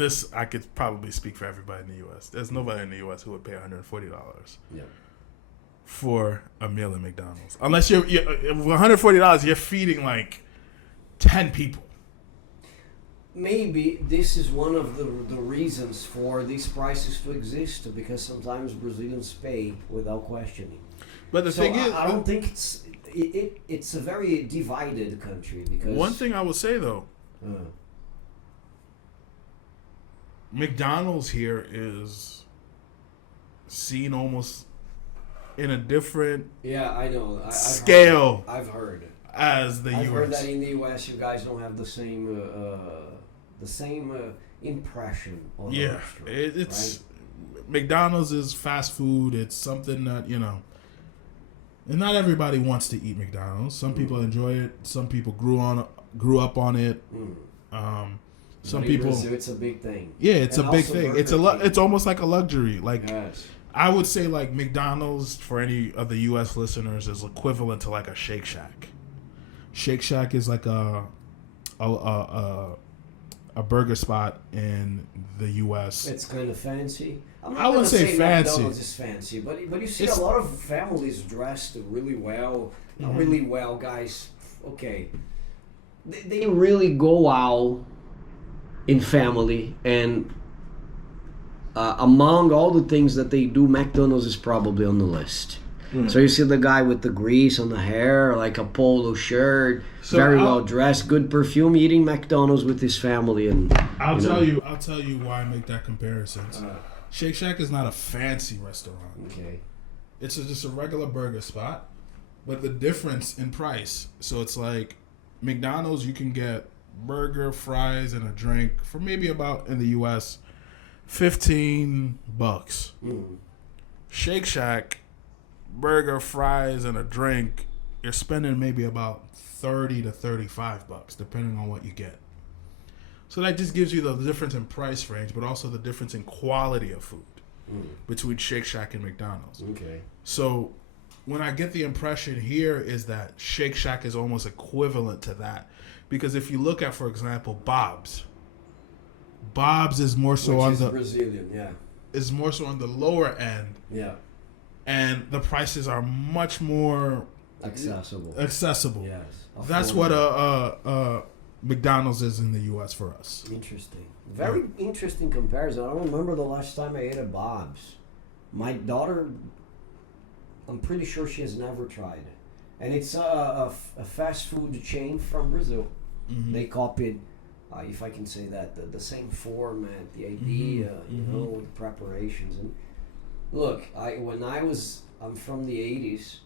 this I could probably speak for everybody in the U.S. There's nobody in the U.S. who would pay $140 for a meal at McDonald's, unless you're $140. You're feeding like 10 people. Maybe this is one of the reasons for these prices to exist, because sometimes Brazilians pay without questioning. But the thing is, I don't think it's a very divided country. Because one thing I will say though, McDonald's here is seen almost in a different I know scale. I've heard as the U.S. I've heard that in the U.S. you guys don't have the same impression on the restaurant. It's right? McDonald's is fast food. It's something that, you know, and not everybody wants to eat McDonald's. Some people enjoy it. Some people grew up on it. Some people, it's a big thing. Yeah, it's and a big thing. It's almost like a luxury. Like, yes. I would say like McDonald's, for any of the U.S. listeners, is equivalent to like a Shake Shack. Shake Shack is like a burger spot in the U.S. It's kind of fancy. I wouldn't say fancy. McDonald's is fancy, but you see a lot of families dressed really well. Not really well, guys. Okay. They really go out in family, and among all the things that they do, McDonald's is probably on the list. So you see the guy with the grease on the hair, like a polo shirt, very well dressed, good perfume, eating McDonald's with his family, and I'll tell you why I make that comparison. Shake Shack is not a fancy restaurant. Okay. It's just a regular burger spot, but the difference in price. So it's like McDonald's, you can get burger, fries, and a drink for maybe about, in the U.S., $15. Shake Shack, burger, fries, and a drink, you're spending maybe about $30 to $35, depending on what you get. So that just gives you the difference in price range, but also the difference in quality of food between Shake Shack and McDonald's. Okay. So when I get the impression here is that Shake Shack is almost equivalent to that. Because if you look at, for example, Bob's is more so on the Brazilian, yeah. Is more so on the lower end. Yeah. And the prices are much more accessible. Yes. Affordable. That's what McDonald's is in the U.S. for us. Interesting. Very interesting comparison. I don't remember the last time I ate at Bob's. My daughter, I'm pretty sure she has never tried it. And it's a fast food chain from Brazil. They copied, if I can say that, the same format, the idea, you know, the preparations. And look, I'm from the 80s.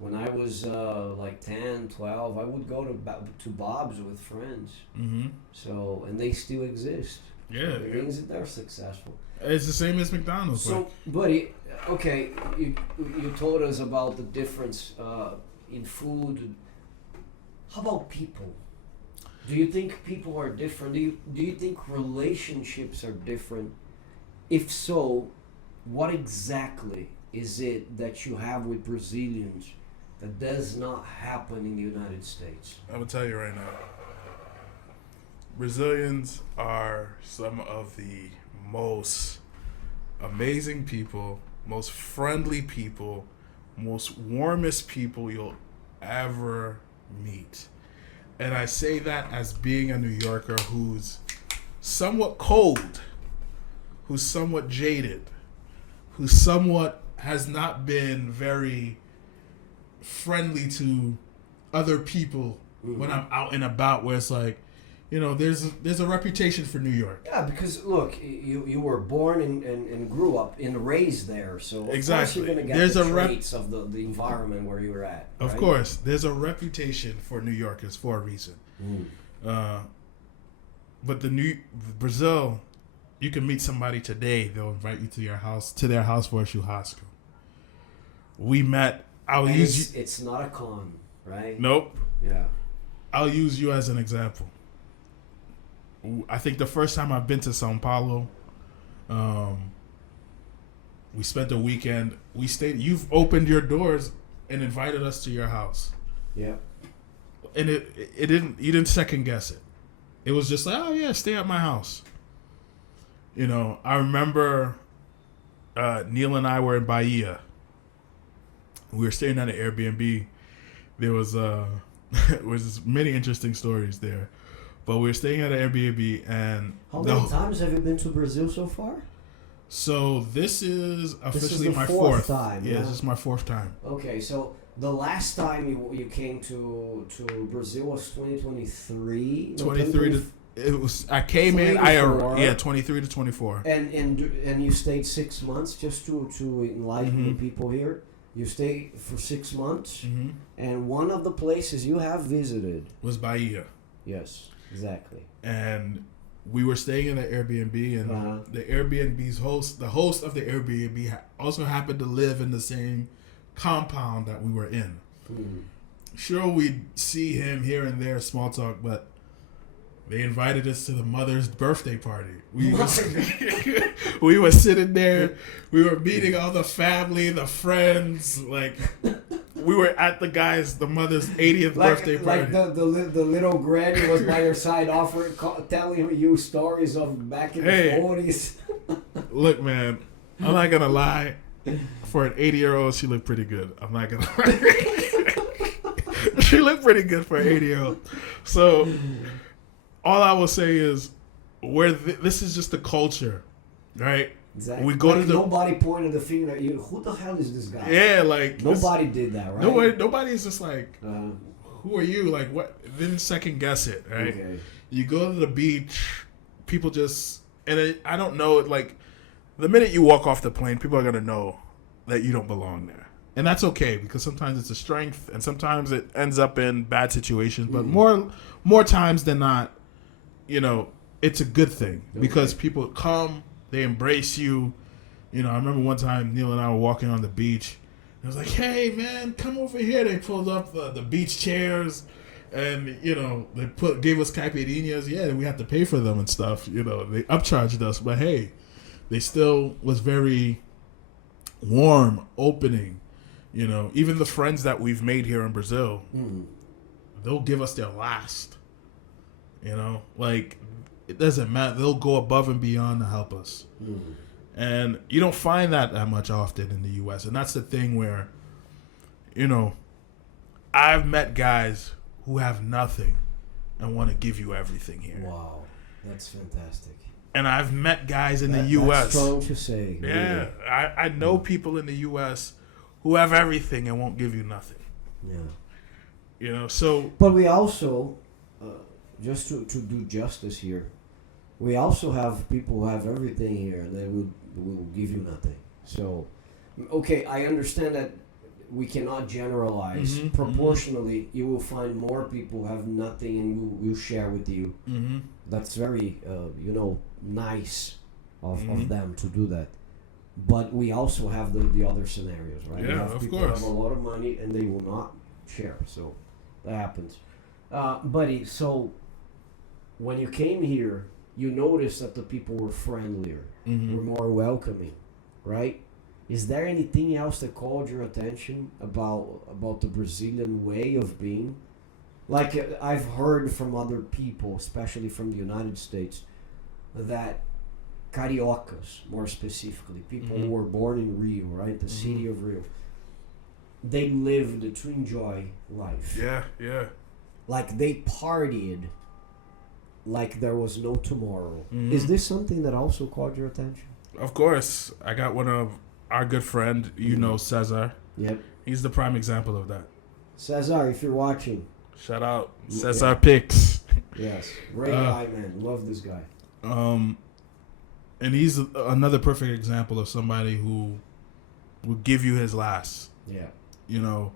When I was like 10, 12, I would go to Bob's with friends. So, and they still exist. Yeah. So it means that they're successful. It's the same as McDonald's. So, buddy, okay, you told us about the difference in food. How about people? Do you think people are different? Do you think relationships are different? If so, what exactly is it that you have with Brazilians that does not happen in the United States? I'm going to tell you right now. Brazilians are some of the most amazing people, most friendly people, most warmest people you'll ever meet. And I say that as being a New Yorker who's somewhat cold, who's somewhat jaded, who somewhat has not been very friendly to other people when I'm out and about, where it's like, there's a reputation for New York. Yeah, because look, you were born and grew up and raised there, so of Exactly. course you're gonna get There's the a traits of the environment where you were at. Of right? course, there's a reputation for New Yorkers for a reason. But Brazil, you can meet somebody today. They'll invite you to their house for a churrasco. We met. It's not a con, right? Nope. Yeah. I'll use you as an example. I think the first time I've been to Sao Paulo, we spent the weekend. We stayed. You've opened your doors and invited us to your house. Yeah. And you didn't second guess it. It was just like, oh yeah, stay at my house. I remember Neil and I were in Bahia. We were staying at an Airbnb. There was many interesting stories there, but we were staying at an Airbnb and. How many times have you been to Brazil so far? So this is officially the my fourth fourth time. Yeah, this is my fourth time. Okay, so the last time you came to Brazil was 2023. 23 it was. I came in. 23 to 24. And you stayed 6 months just to enlighten the people here. You stayed for 6 months, and one of the places you have visited was Bahia. Yes, exactly. And we were staying in an Airbnb, and the Airbnb's host, the host of the Airbnb, also happened to live in the same compound that we were in. Sure, we'd see him here and there, small talk, but they invited us to the mother's birthday party. We were sitting there. We were meeting all the family, the friends. Like, we were at the mother's 80th birthday party. Like the little granny was by your side, telling you stories of back in the 40s. Look, man, I'm not gonna lie. For an 80-year-old, she looked pretty good. I'm not gonna lie. She looked pretty good for an 80-year-old. So. All I will say is, this is just the culture, right? Exactly. We go to nobody pointed the finger at you. Who the hell is this guy? Yeah, like nobody did that, right? Nobody's just like, who are you? Like, what? Didn't second guess it, right? Okay. You go to the beach, people just, and I don't know, like, the minute you walk off the plane, people are gonna know that you don't belong there, and that's okay because sometimes it's a strength, and sometimes it ends up in bad situations, but more times than not. It's a good thing because people come, they embrace you. I remember one time Neil and I were walking on the beach. It was like, hey, man, come over here. They pulled up the beach chairs and, they gave us caipirinhas. Yeah, we had to pay for them and stuff. They upcharged us. But, hey, they still was very warm, opening. Even the friends that we've made here in Brazil, they'll give us their last. Like, it doesn't matter. They'll go above and beyond to help us. And you don't find that much often in the U.S. And that's the thing where, I've met guys who have nothing and want to give you everything here. Wow. That's fantastic. And I've met guys in the U.S. That's strong to say. Yeah. Really. I know people in the U.S. who have everything and won't give you nothing. Yeah. So. But we also... just to do justice here, we also have people who have everything here that will give you nothing. So, okay, I understand that we cannot generalize. Proportionally, you will find more people who have nothing and will share with you. That's very, nice of them to do that. But we also have the other scenarios, right? Yeah, we have of people course. who have a lot of money and they will not share. So, that happens. Buddy, so... when you came here, you noticed that the people were friendlier, were more welcoming, right? Is there anything else that called your attention about the Brazilian way of being? Like, I've heard from other people, especially from the United States, that cariocas, more specifically, people who were born in Rio, right? The city of Rio. They lived to enjoy life. Yeah. Like, they partied like there was no tomorrow. Is this something that also caught your attention? Of course. I got one of our good friend, Cesar. Yep. He's the prime example of that. Cesar, if you're watching. Shout out. Cesar Picks. Yes, great guy, man. Love this guy. And he's another perfect example of somebody who will give you his last. Yeah. You know,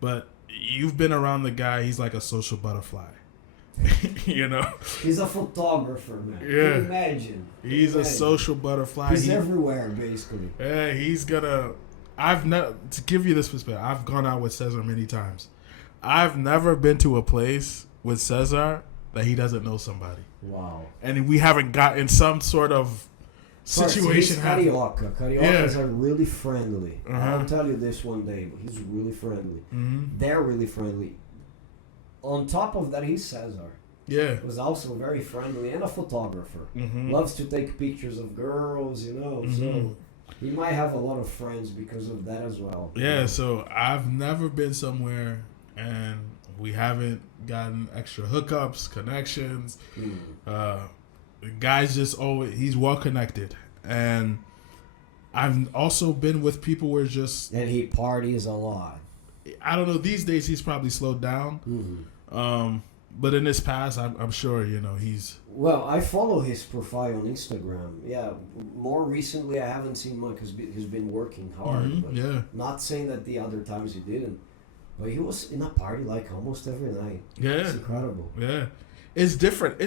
but you've been around the guy. He's like a social butterfly. You know, he's a photographer, man. Yeah. Can you imagine? He's a social butterfly. He's everywhere, basically. Yeah, he's gonna. I've never, to give you this perspective, I've gone out with Cesar many times. I've never been to a place with Cesar that he doesn't know somebody. Wow. And we haven't gotten some sort of situation happening. Cariocas are really friendly. Uh-huh. I'll tell you this one day. He's really friendly. Mm-hmm. They're really friendly. On top of that, he's Cesar. Yeah. Was also very friendly and a photographer. Mm-hmm. Loves to take pictures of girls, you know. Mm-hmm. So he might have a lot of friends because of that as well. Yeah, so I've never been somewhere and we haven't gotten extra hookups, connections. The guy's just always, he's well connected. And I've also been with people where it's just... And he parties a lot. I don't know, these days he's probably slowed down. Mm-hmm. But in his past, I'm sure, you know, he's... Well, I follow his profile on Instagram. Yeah, more recently I haven't seen much because he's been working hard. Mm-hmm. But Yeah. not saying that the other times he didn't. But he was in a party like almost every night. Yeah. It's incredible. Yeah. It's different.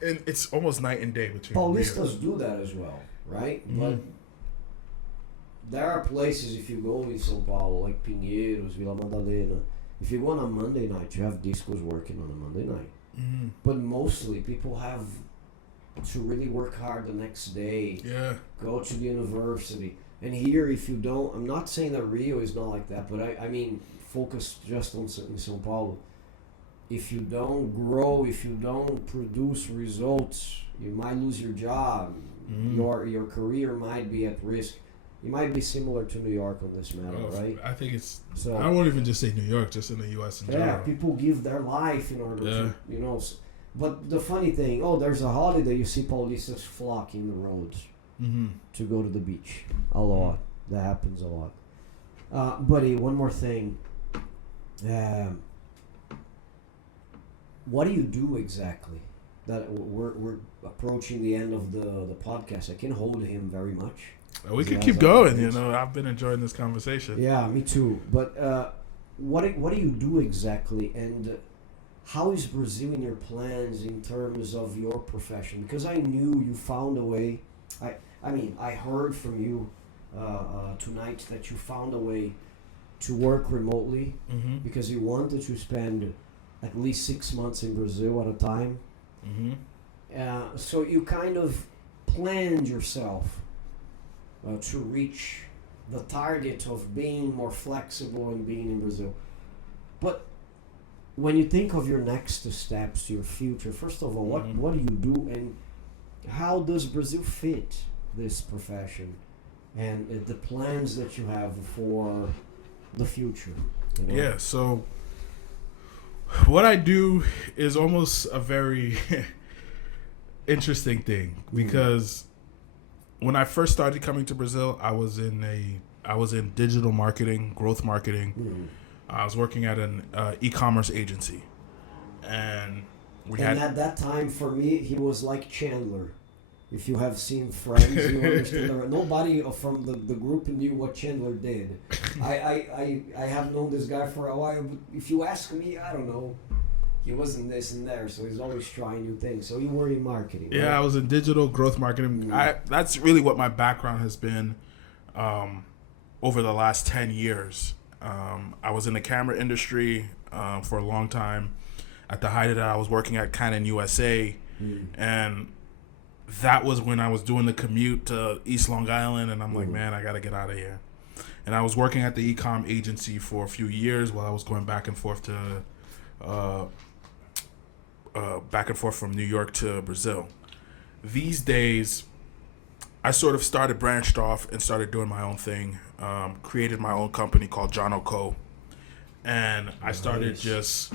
It's almost night and day between... Paulistas do that as well, right? Mm-hmm. But there are places, if you go in São Paulo, like Pinheiros, Vila Madalena, if you go on a Monday night, you have discos working on a Monday night. Mm-hmm. But mostly people have to really work hard the next day, Yeah. go to the university. And here, if you don't, I'm not saying that Rio is not like that, but I mean, focus just on in São Paulo. If you don't grow, if you don't produce results, you might lose your job. Mm-hmm. Your career might be at risk. You might be similar to New York on this matter, right? I think it's... So I won't even just say New York, just in the U.S. in general. people give their life in order Yeah. to, you know. But the funny thing, there's a holiday, you see Paulistas flocking the roads Mm-hmm. to go to the beach. A lot. That happens a lot. Buddy, one more thing. What do you do exactly? That we're approaching the end of the podcast. I can hold him very much. We could Yeah, keep so going, it's- you know. I've been enjoying this conversation. Yeah, me too. But what do you do exactly, and how is Brazil in your plans in terms of your profession? Because I knew you found a way. I mean, I heard from you tonight that you found a way to work remotely Mm-hmm. because you wanted to spend at least 6 months in Brazil at a time. Mm-hmm. So you kind of planned yourself to reach the target of being more flexible and being in Brazil. But when you think of your next steps, your future, first of all, Mhm. what do you do, and how does Brazil fit this profession and the plans that you have for the future? You know? Yeah, so what I do is almost a very interesting thing because when I first started coming to Brazil, I was in digital marketing, growth marketing. Mhm. I was working at an e-commerce agency, and At that time, for me, he was like Chandler. If you have seen Friends, you understand that nobody from the group knew what Chandler did. I have known this guy for a while, but if you ask me, I don't know. He wasn't this and there, so he's always trying new things. So you were in marketing. Yeah, right? I was in digital growth marketing. That's really what my background has been over the last 10 years. I was in the camera industry for a long time. At the height of that, I was working at Canon USA, and that was when I was doing the commute to East Long Island, and I'm like, man, I got to get out of here. And I was working at the e-com agency for a few years while I was going back and forth from New York to Brazil. These days, I sort of branched off and started doing my own thing. Created my own company called John Co. And I started just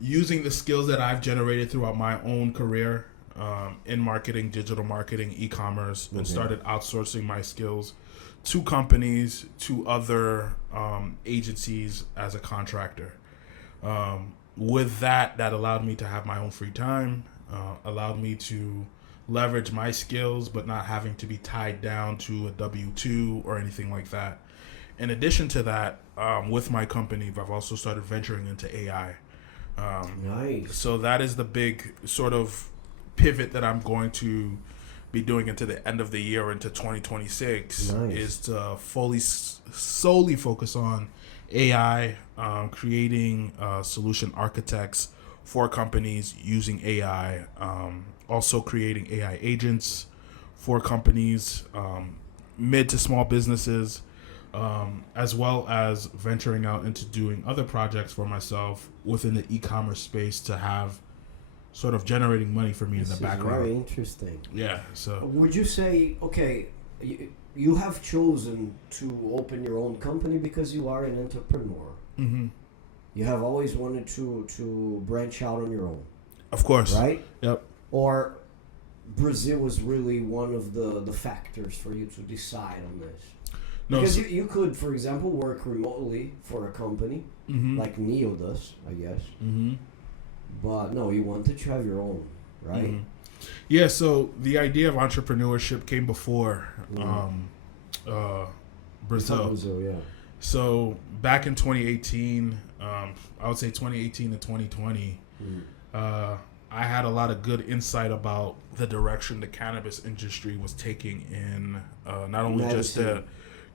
using the skills that I've generated throughout my own career in marketing, digital marketing, e-commerce, and started outsourcing my skills to companies, to other agencies as a contractor. with that allowed me to have my own free time, allowed me to leverage my skills, but not having to be tied down to a W-2 or anything like that. In addition to that, with my company, I've also started venturing into AI. Nice. So that is the big sort of pivot that I'm going to be doing into the end of the year into 2026. Nice. Is to solely focus on AI, creating solution architects for companies using AI, also creating AI agents for companies, mid to small businesses, as well as venturing out into doing other projects for myself within the e-commerce space to have sort of generating money for me in the background. Very interesting. Yeah. So would you say, okay, you have chosen to open your own company because you are an entrepreneur? Mm-hmm. You have always wanted to branch out on your own. Of course. Right? Yep. Or Brazil was really one of the factors for you to decide on this? No, because you could, for example, work remotely for a company, mm-hmm. like Neo does, I guess. Mm-hmm. But no, you wanted to have your own, right? Mm-hmm. Yeah, so the idea of entrepreneurship came before Brazil. Brazil, yeah. So back in 2018, I would say 2018 to 2020, I had a lot of good insight about the direction the cannabis industry was taking in not only just the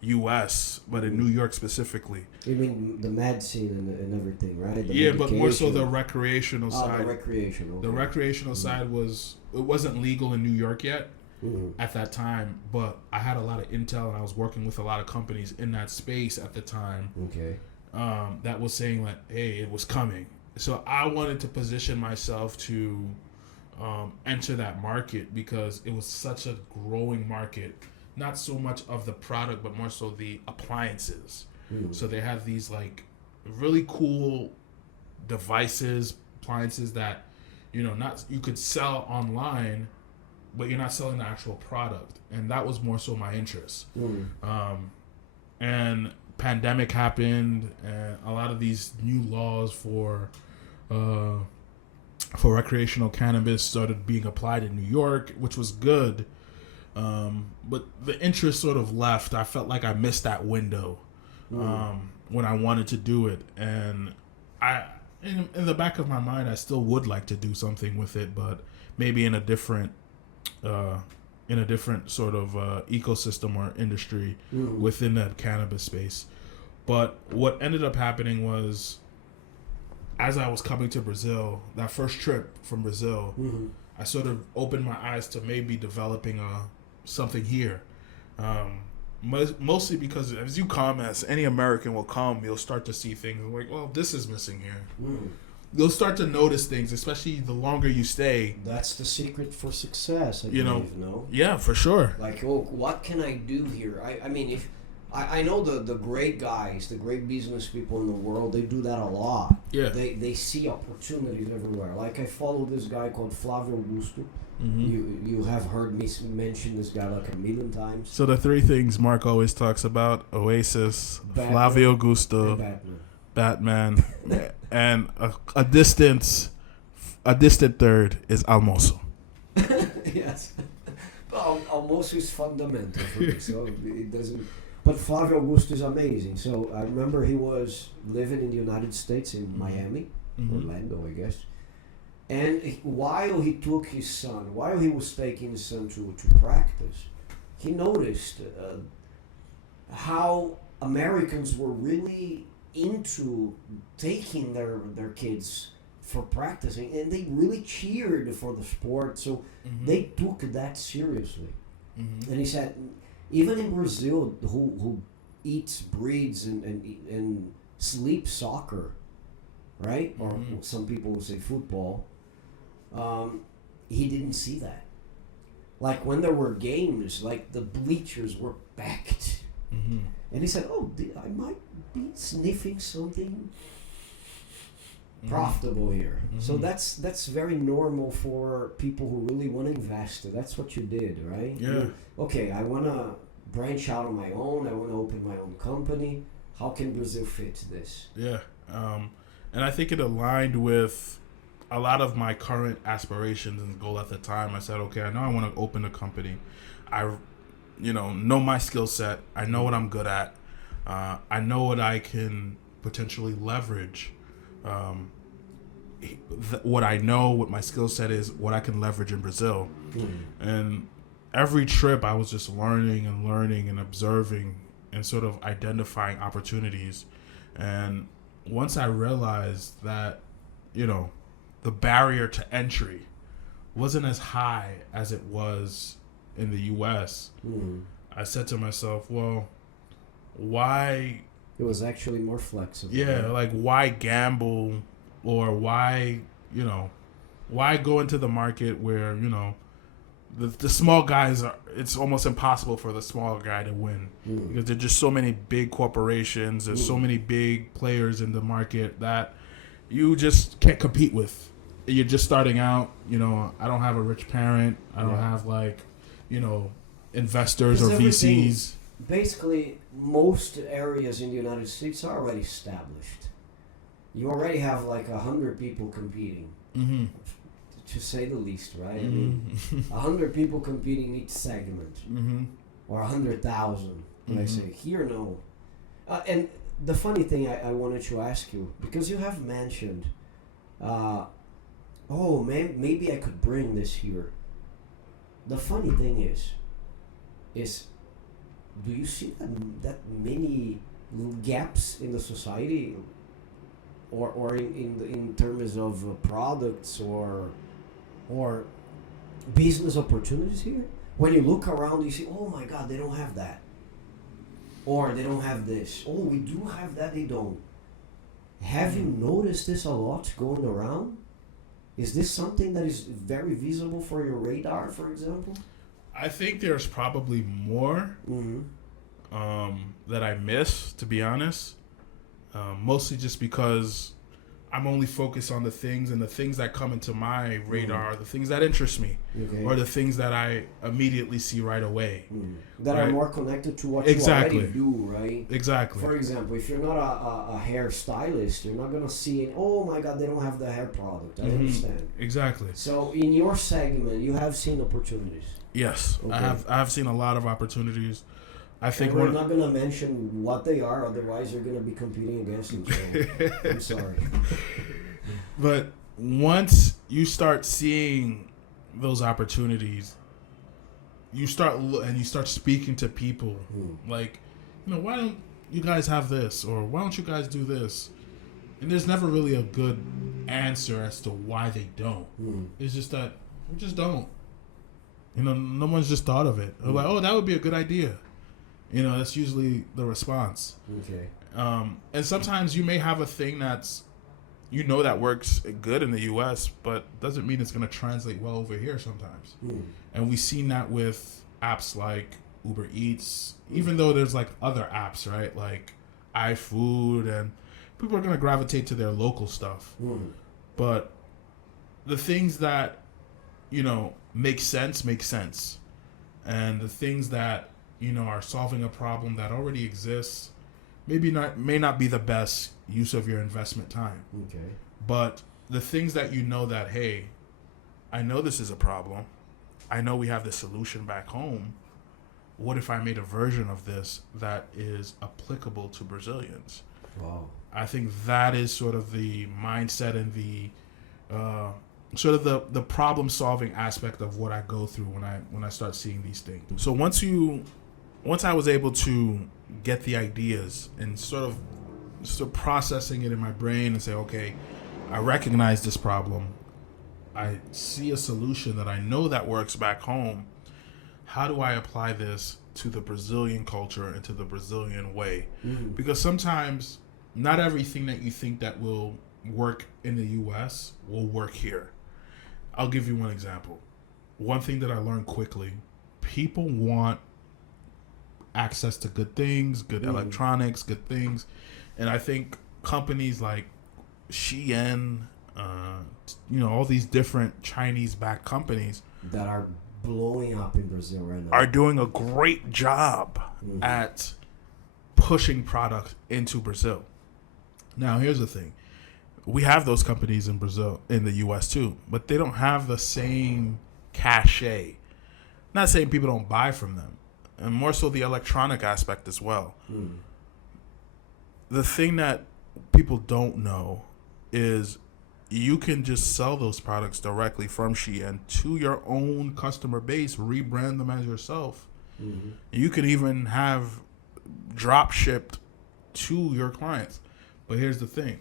U.S., but in New York specifically. You mean the mad scene and everything, right? Yeah, but more so the recreational side. The recreational. The recreational side it wasn't legal in New York yet at that time, but I had a lot of intel and I was working with a lot of companies in that space at the time. Okay. That was saying that, hey, it was coming. So I wanted to position myself to enter that market because it was such a growing market. Not so much of the product, but more so the appliances. So they have these like really cool appliances that, you could sell online, but you're not selling the actual product. And that was more so my interest. And pandemic happened, and a lot of these new laws for recreational cannabis started being applied in New York, which was good. But the interest sort of left. I felt like I missed that window when I wanted to do it, and in the back of my mind, I still would like to do something with it, but maybe in a different sort of ecosystem or industry within that cannabis space. But what ended up happening was, as I was coming to Brazil, that first trip from Brazil, I sort of opened my eyes to maybe developing something here. Mostly because as you come, as any American will come, you'll start to see things like, well, this is missing here. You'll start to notice things, especially the longer you stay. That's the secret for success, I believe, no? Yeah, for sure. Like, what can I do here? I mean, if I know the great guys, the great business people in the world, they do that a lot. Yeah. They see opportunities everywhere. Like, I follow this guy called Flávio Augusto. You have heard me mention this guy like a million times. So the three things Mark always talks about: Oasis, Batman, Flávio Augusto, Batman, and a distant third is Almoço. Yes. Almoço is fundamental for me, so it doesn't. But Flávio Augusto is amazing. So I remember he was living in the United States in Miami, Orlando, I guess. And while he was taking his son to practice, he noticed how Americans were really into taking their kids for practicing, and they really cheered for the sport. So they took that seriously. And he said, even in Brazil, who eats, breeds, and sleeps soccer, right? Or some people will say football. He didn't see that. Like when there were games, like the bleachers were packed. And he said, oh, I might be sniffing something profitable here. So that's very normal for people who really want to invest. That's what you did, right? Yeah. Okay, I want to branch out on my own. I want to open my own company. How can Brazil fit this? Yeah. And I think it aligned with a lot of my current aspirations and goal at the time. I said, okay, I know I want to open a company. I, know my skill set. I know what I'm good at. I know what I can potentially leverage. What I know, what my skill set is, what I can leverage in Brazil. And every trip I was just learning and observing and sort of identifying opportunities. And once I realized that, the barrier to entry wasn't as high as it was in the U.S., I said to myself, well, why... It was actually more flexible. Yeah, like why gamble, or why go into the market where, the small guys it's almost impossible for the small guy to win because there's just so many big corporations, there's so many big players in the market that you just can't compete with. You're just starting out, I don't have a rich parent, I don't have investors or VCs. Basically, most areas in the United States are already established. You already have like 100 people competing. To say the least, right? I mean, 100 people competing in each segment, or 100,000. I say here, no. And the funny thing I wanted to ask you, because you have mentioned, maybe I could bring this here. The funny thing is, do you see that many gaps in the society, or in terms of products or business opportunities here? When you look around, you see, oh my God, they don't have that. Or they don't have this. Oh, we do have that, they don't. Have you noticed this a lot going around? Is this something that is very visible for your radar, for example? I think there's probably more that I miss, to be honest. Mostly just because I'm only focused on the things that come into my radar, the things that interest me, or the things that I immediately see right away. That are more connected to what you already do, right? Exactly. For example, if you're not a hair stylist, you're not going to see, oh my God, they don't have the hair product. I understand. Exactly. So in your segment, you have seen opportunities. Yes, okay. I have seen a lot of opportunities. I think we're not going to mention what they are, otherwise you're going to be competing against them. So I'm sorry. But once you start seeing those opportunities, you start speaking to people like, why don't you guys have this, or why don't you guys do this? And there's never really a good answer as to why they don't. It's just that we just don't. No one's just thought of it. They're like, oh, that would be a good idea. That's usually the response. Okay. And sometimes you may have a thing that's, that works good in the U.S., but doesn't mean it's going to translate well over here sometimes. And we've seen that with apps like Uber Eats, even though there's like other apps, right? Like iFood, and people are going to gravitate to their local stuff. But the things that, make sense. And the things that, are solving a problem that already exists, may not be the best use of your investment time. Okay. But the things that that, hey, I know this is a problem. I know we have the solution back home. What if I made a version of this that is applicable to Brazilians? Wow. I think that is sort of the mindset and the sort of the problem solving aspect of what I go through when I start seeing these things. So once I was able to get the ideas and sort of processing it in my brain and say, okay, I recognize this problem. I see a solution that I know that works back home. How do I apply this to the Brazilian culture and to the Brazilian way? Because sometimes not everything that you think that will work in the U.S. will work here. I'll give you one example. One thing that I learned quickly, people want access to good things, good electronics, good things. And I think companies like Shein, all these different Chinese-backed companies that are blowing up in Brazil right now are doing a great job at pushing product into Brazil. Now, here's the thing. we have those companies in Brazil, in the U.S. too, but they don't have the same cachet. Not saying people don't buy from them, and more so the electronic aspect as well. The thing that people don't know is you can just sell those products directly from Shein to your own customer base, rebrand them as yourself. You can even have drop shipped to your clients. But here's the thing.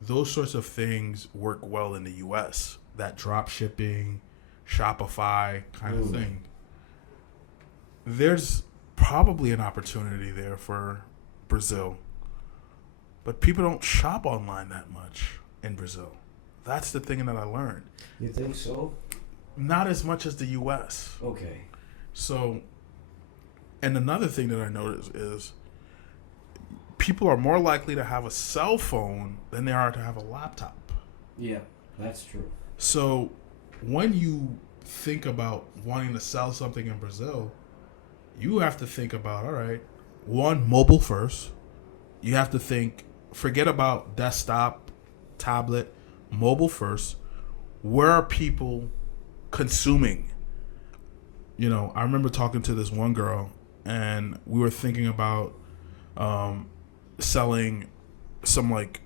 Those sorts of things work well in the US. That drop shipping, Shopify kind of thing. There's probably an opportunity there for Brazil. But people don't shop online that much in Brazil. That's the thing that I learned. You think so? Not as much as the US. Okay. So, and another thing that I noticed is people are more likely to have a cell phone than they are to have a laptop. Yeah, that's true. So, when you think about wanting to sell something in Brazil, you have to think about, all right, one, mobile first. You have to think, forget about desktop, tablet, mobile first. Where are people consuming? You know, I remember talking to this one girl, and we were thinking about selling some like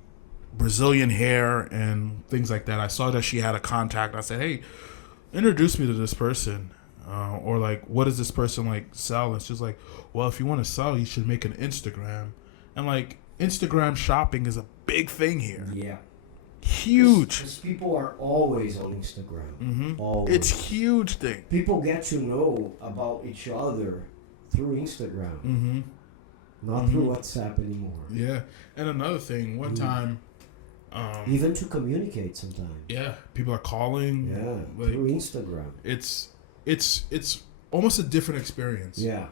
Brazilian hair and things like that. I saw that she had a contact. I said, hey, introduce me to this person. Or like, what does this person like sell? And she's like, well, if you want to sell, you should make an Instagram. And like, Instagram shopping is a big thing here. Yeah. Huge. Because people are always on Instagram. Always. It's huge thing. People get to know about each other through Instagram. Not through WhatsApp anymore. Yeah. And another thing, one time... even to communicate sometimes. Yeah. People are calling. Yeah, like, through Instagram. It's almost a different experience. Yeah.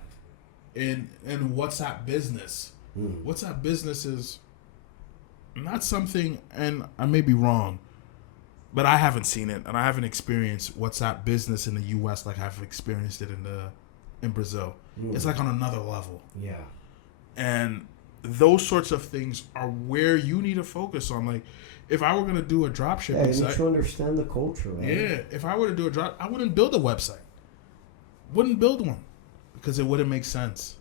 In WhatsApp business. WhatsApp business is not something, and I may be wrong, but I haven't seen it, and I haven't experienced WhatsApp business in the U.S. like I've experienced it in Brazil. It's like on another level. Yeah. And those sorts of things are where you need to focus on. Like, if I were going to do a drop shipping site, you need to understand the culture, right? Yeah. If I were to do a drop, I wouldn't build a website. Wouldn't build one because it wouldn't make sense.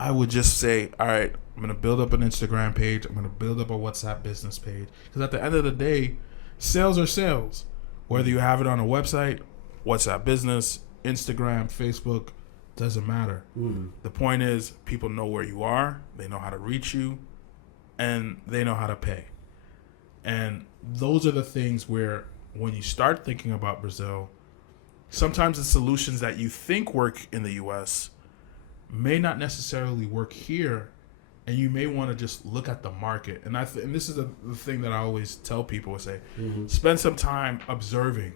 I would just say, all right, I'm going to build up an Instagram page. I'm going to build up a WhatsApp business page. Because at the end of the day, sales are sales. Whether you have it on a website, WhatsApp business, Instagram, Facebook, doesn't matter. The point is, people know where you are. They know how to reach you. And they know how to pay. And those are the things where when you start thinking about Brazil, sometimes the solutions that you think work in the U.S. may not necessarily work here, and you may want to just look at the market. And and this is the thing that I always tell people: say, spend some time observing,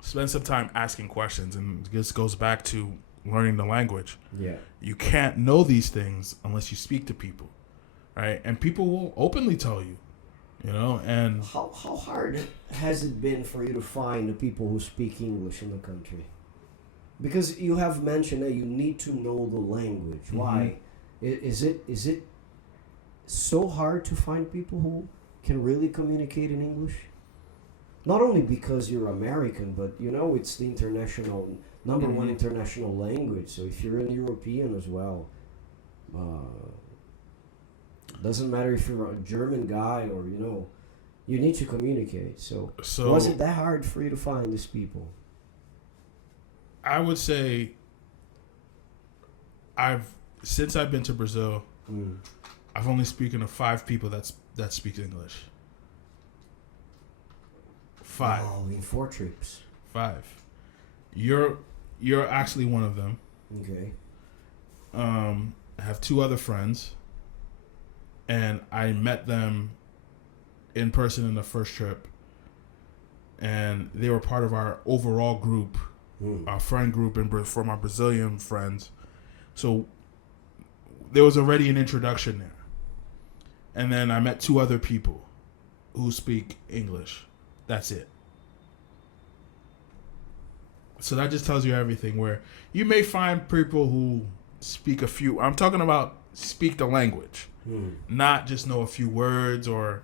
spend some time asking questions, and this goes back to learning the language. Yeah, you can't know these things unless you speak to people, right? And people will openly tell you, you know. And how hard has it been for you to find the people who speak English in the country? Because you have mentioned that you need to know the language. Why? Is it so hard to find people who can really communicate in English? Not only because you're American, but you know it's the international number one international language. So if you're an European as well, doesn't matter if you're a German guy or you need to communicate. So was it that hard for you to find these people? I would say since I've been to Brazil, I've only spoken to 5 people that speak English. 5. Oh, in 4 trips. 5. You're actually one of them. Okay. I have 2 other friends, and I met them in person in the first trip, and they were part of our overall group. Our friend group for my Brazilian friends. So there was already an introduction there. And then I met 2 other people who speak English. That's it. So that just tells you everything, where you may find people who speak a few. I'm talking about speak the language, not just know a few words or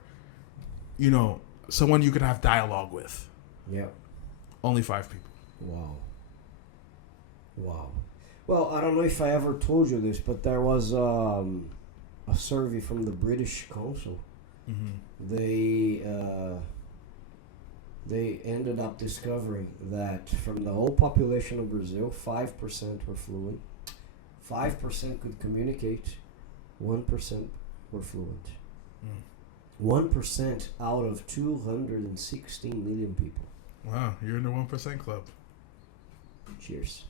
someone you can have dialogue with. Yeah. Only 5 people. Wow. Well, I don't know if I ever told you this, but there was a survey from the British Council. Mm-hmm. They ended up discovering that from the whole population of Brazil, 5% were fluent, 5% could communicate, 1% were fluent. 1% out of 216 million people. Wow, you're in the 1% club. Cheers.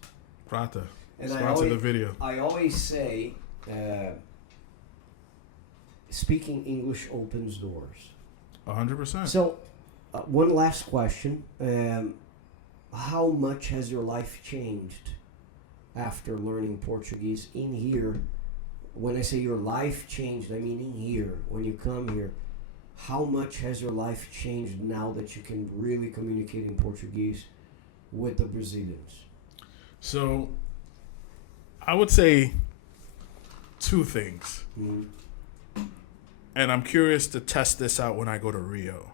Prata. And Sponsor the video. I always say, speaking English opens doors. 100%. So, one last question. How much has your life changed after learning Portuguese in here? When I say your life changed, I mean in here. When you come here, how much has your life changed now that you can really communicate in Portuguese with the Brazilians? So, I would say 2 things. Mm. And I'm curious to test this out when I go to Rio.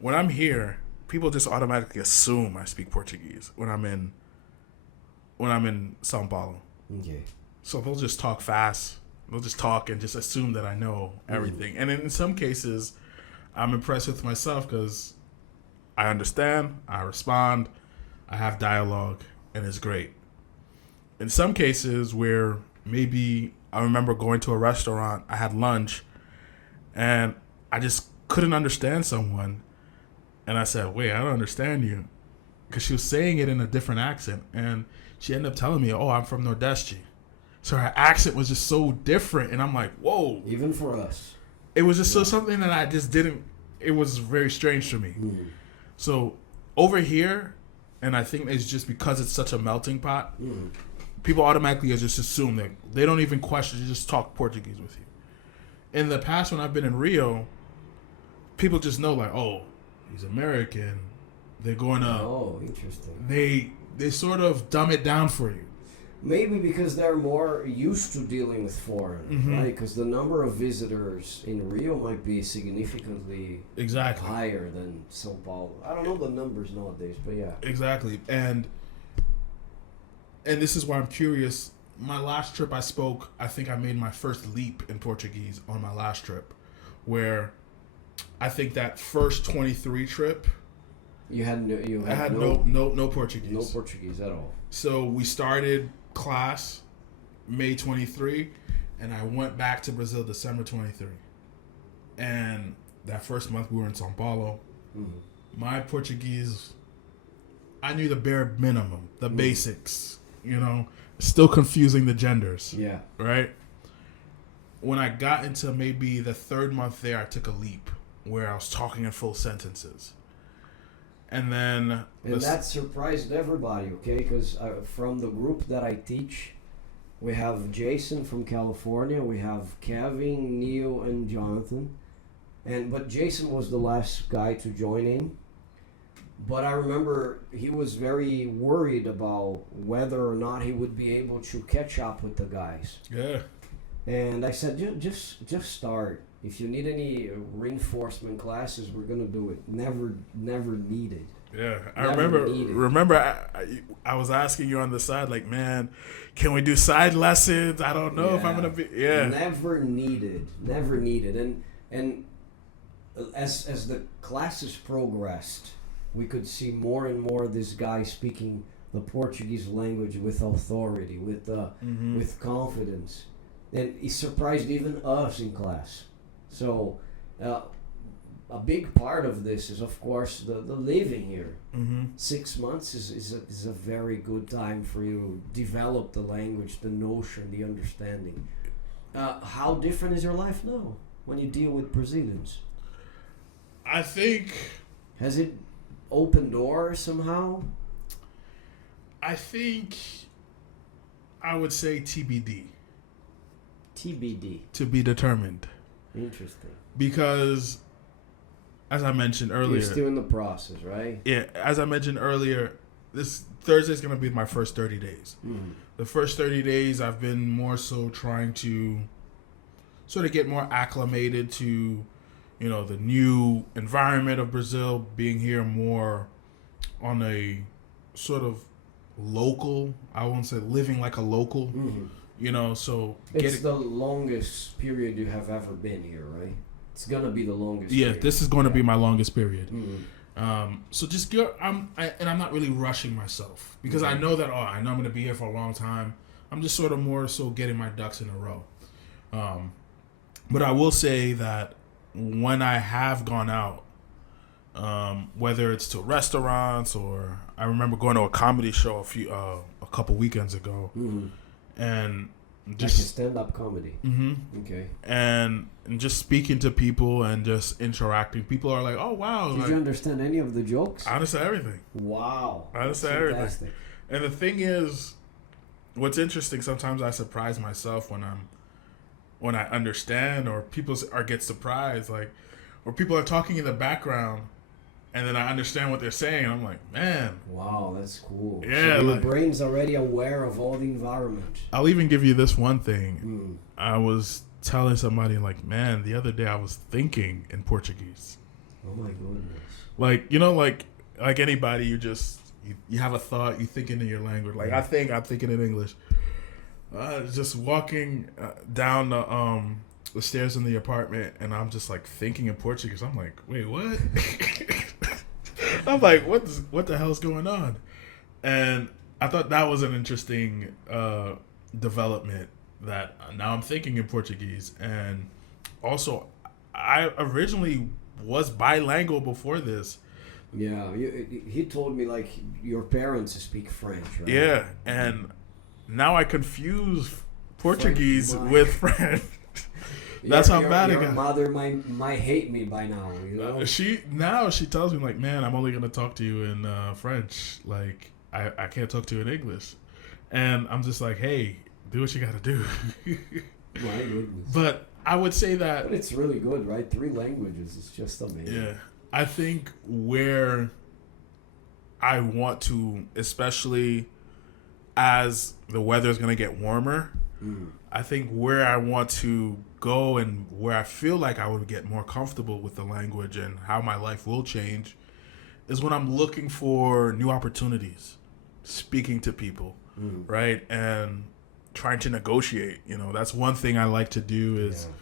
When I'm here, people just automatically assume I speak Portuguese when I'm in São Paulo. Okay. So they'll just talk fast. They'll just talk and just assume that I know everything. And in some cases, I'm impressed with myself because I understand, I respond, I have dialogue, and it's great. In some cases where maybe I remember going to a restaurant, I had lunch, and I just couldn't understand someone. And I said, wait, I don't understand you. Because she was saying it in a different accent. And she ended up telling me, oh, I'm from Nordeste. So her accent was just so different. And I'm like, whoa. Even for us. It was just so something that I just didn't, it was very strange to me. So over here, and I think it's just because it's such a melting pot, people automatically just assume that they don't even question, they just talk Portuguese with you. In the past, when I've been in Rio, people just know like, oh, he's American. They're going to... Oh, interesting. They sort of dumb it down for you. Maybe because they're more used to dealing with foreign, right? Because the number of visitors in Rio might be significantly higher than São Paulo. I don't know the numbers nowadays, but yeah. Exactly. And this is why I'm curious. My last trip I think I made my first leap in Portuguese on my last trip, where I think that first 23 trip, I had no Portuguese. No Portuguese at all. So we started class May 23, and I went back to Brazil December 23. And that first month we were in São Paulo. My Portuguese, I knew the bare minimum, the basics, still confusing the genders. Yeah. Right? When I got into maybe the 3rd month there, I took a leap where I was talking in full sentences. And then... And that surprised everybody, okay? Because from the group that I teach, we have Jason from California, we have Kevin, Neil, and Jonathan. But Jason was the last guy to join in. But I remember he was very worried about whether or not he would be able to catch up with the guys. Yeah. And I said, just start. If you need any reinforcement classes, we're gonna do it. Never needed. Yeah, I remember. I was asking you on the side, like, man, can we do side lessons? I don't know if I'm gonna be. Yeah. Never needed. And as the classes progressed, we could see more and more of this guy speaking the Portuguese language with authority, with confidence, and it surprised even us in class. So, a big part of this is, of course, the living here. 6 months is a very good time for you to develop the language, the notion, the understanding. How different is your life now when you deal with Brazilians? I think... Has it opened doors somehow? I think I would say TBD. TBD. To be determined. Interesting. Because, as I mentioned earlier... You're still in the process, right? Yeah, as I mentioned earlier, this Thursday is going to be my first 30 days. The first 30 days, I've been more so trying to sort of get more acclimated to, you know, the new environment of Brazil, being here more on a sort of local, I won't say living like a local, you know, so it's the longest period you have ever been here, right? It's gonna be the longest. Yeah, period. this is going to be my longest period. Mm-hmm. So just go. I'm not really rushing myself because I know that. I know I'm going to be here for a long time. I'm just sort of more so getting my ducks in a row. But I will say that when I have gone out, whether it's to restaurants or I remember going to a comedy show a couple weekends ago, and just like a stand-up comedy. Okay. And just speaking to people and just interacting, people are like, "Oh wow!" Did you understand any of the jokes? I understand everything. Wow. I understand everything. And the thing is, what's interesting, sometimes I surprise myself when I understand, or people get surprised, like, or people are talking in the background, and then I understand what they're saying. And I'm like, man, wow, that's cool. Yeah, so your brain's already aware of all the environment. I'll even give you this one thing. I was telling somebody, like, man, the other day I was thinking in Portuguese. Oh my goodness. Like, you know, like anybody, you have a thought, you thinking in your language. Like, I'm thinking in English. Just walking down the stairs in the apartment, and I'm just like thinking in Portuguese. I'm like, wait, what? I'm like, what the hell's going on? And I thought that was an interesting development, that now I'm thinking in Portuguese. And also, I originally was bilingual before this. Yeah, he told me, like, your parents speak French, right? Yeah, and now I confuse Portuguese with French. That's how bad it got. Your mother might hate me by now, you know? She tells me, like, man, I'm only going to talk to you in French. Like, I can't talk to you in English. And I'm just like, hey, do what you got to do. My goodness. But I would say that... But it's really good, right? 3 languages is just amazing. Yeah. I think where I want to, especially as the weather is going to get warmer, I think where I want to go and where I feel like I would get more comfortable with the language and how my life will change is when I'm looking for new opportunities, speaking to people, right? And trying to negotiate. You know, that's one thing I like to do is... Yeah.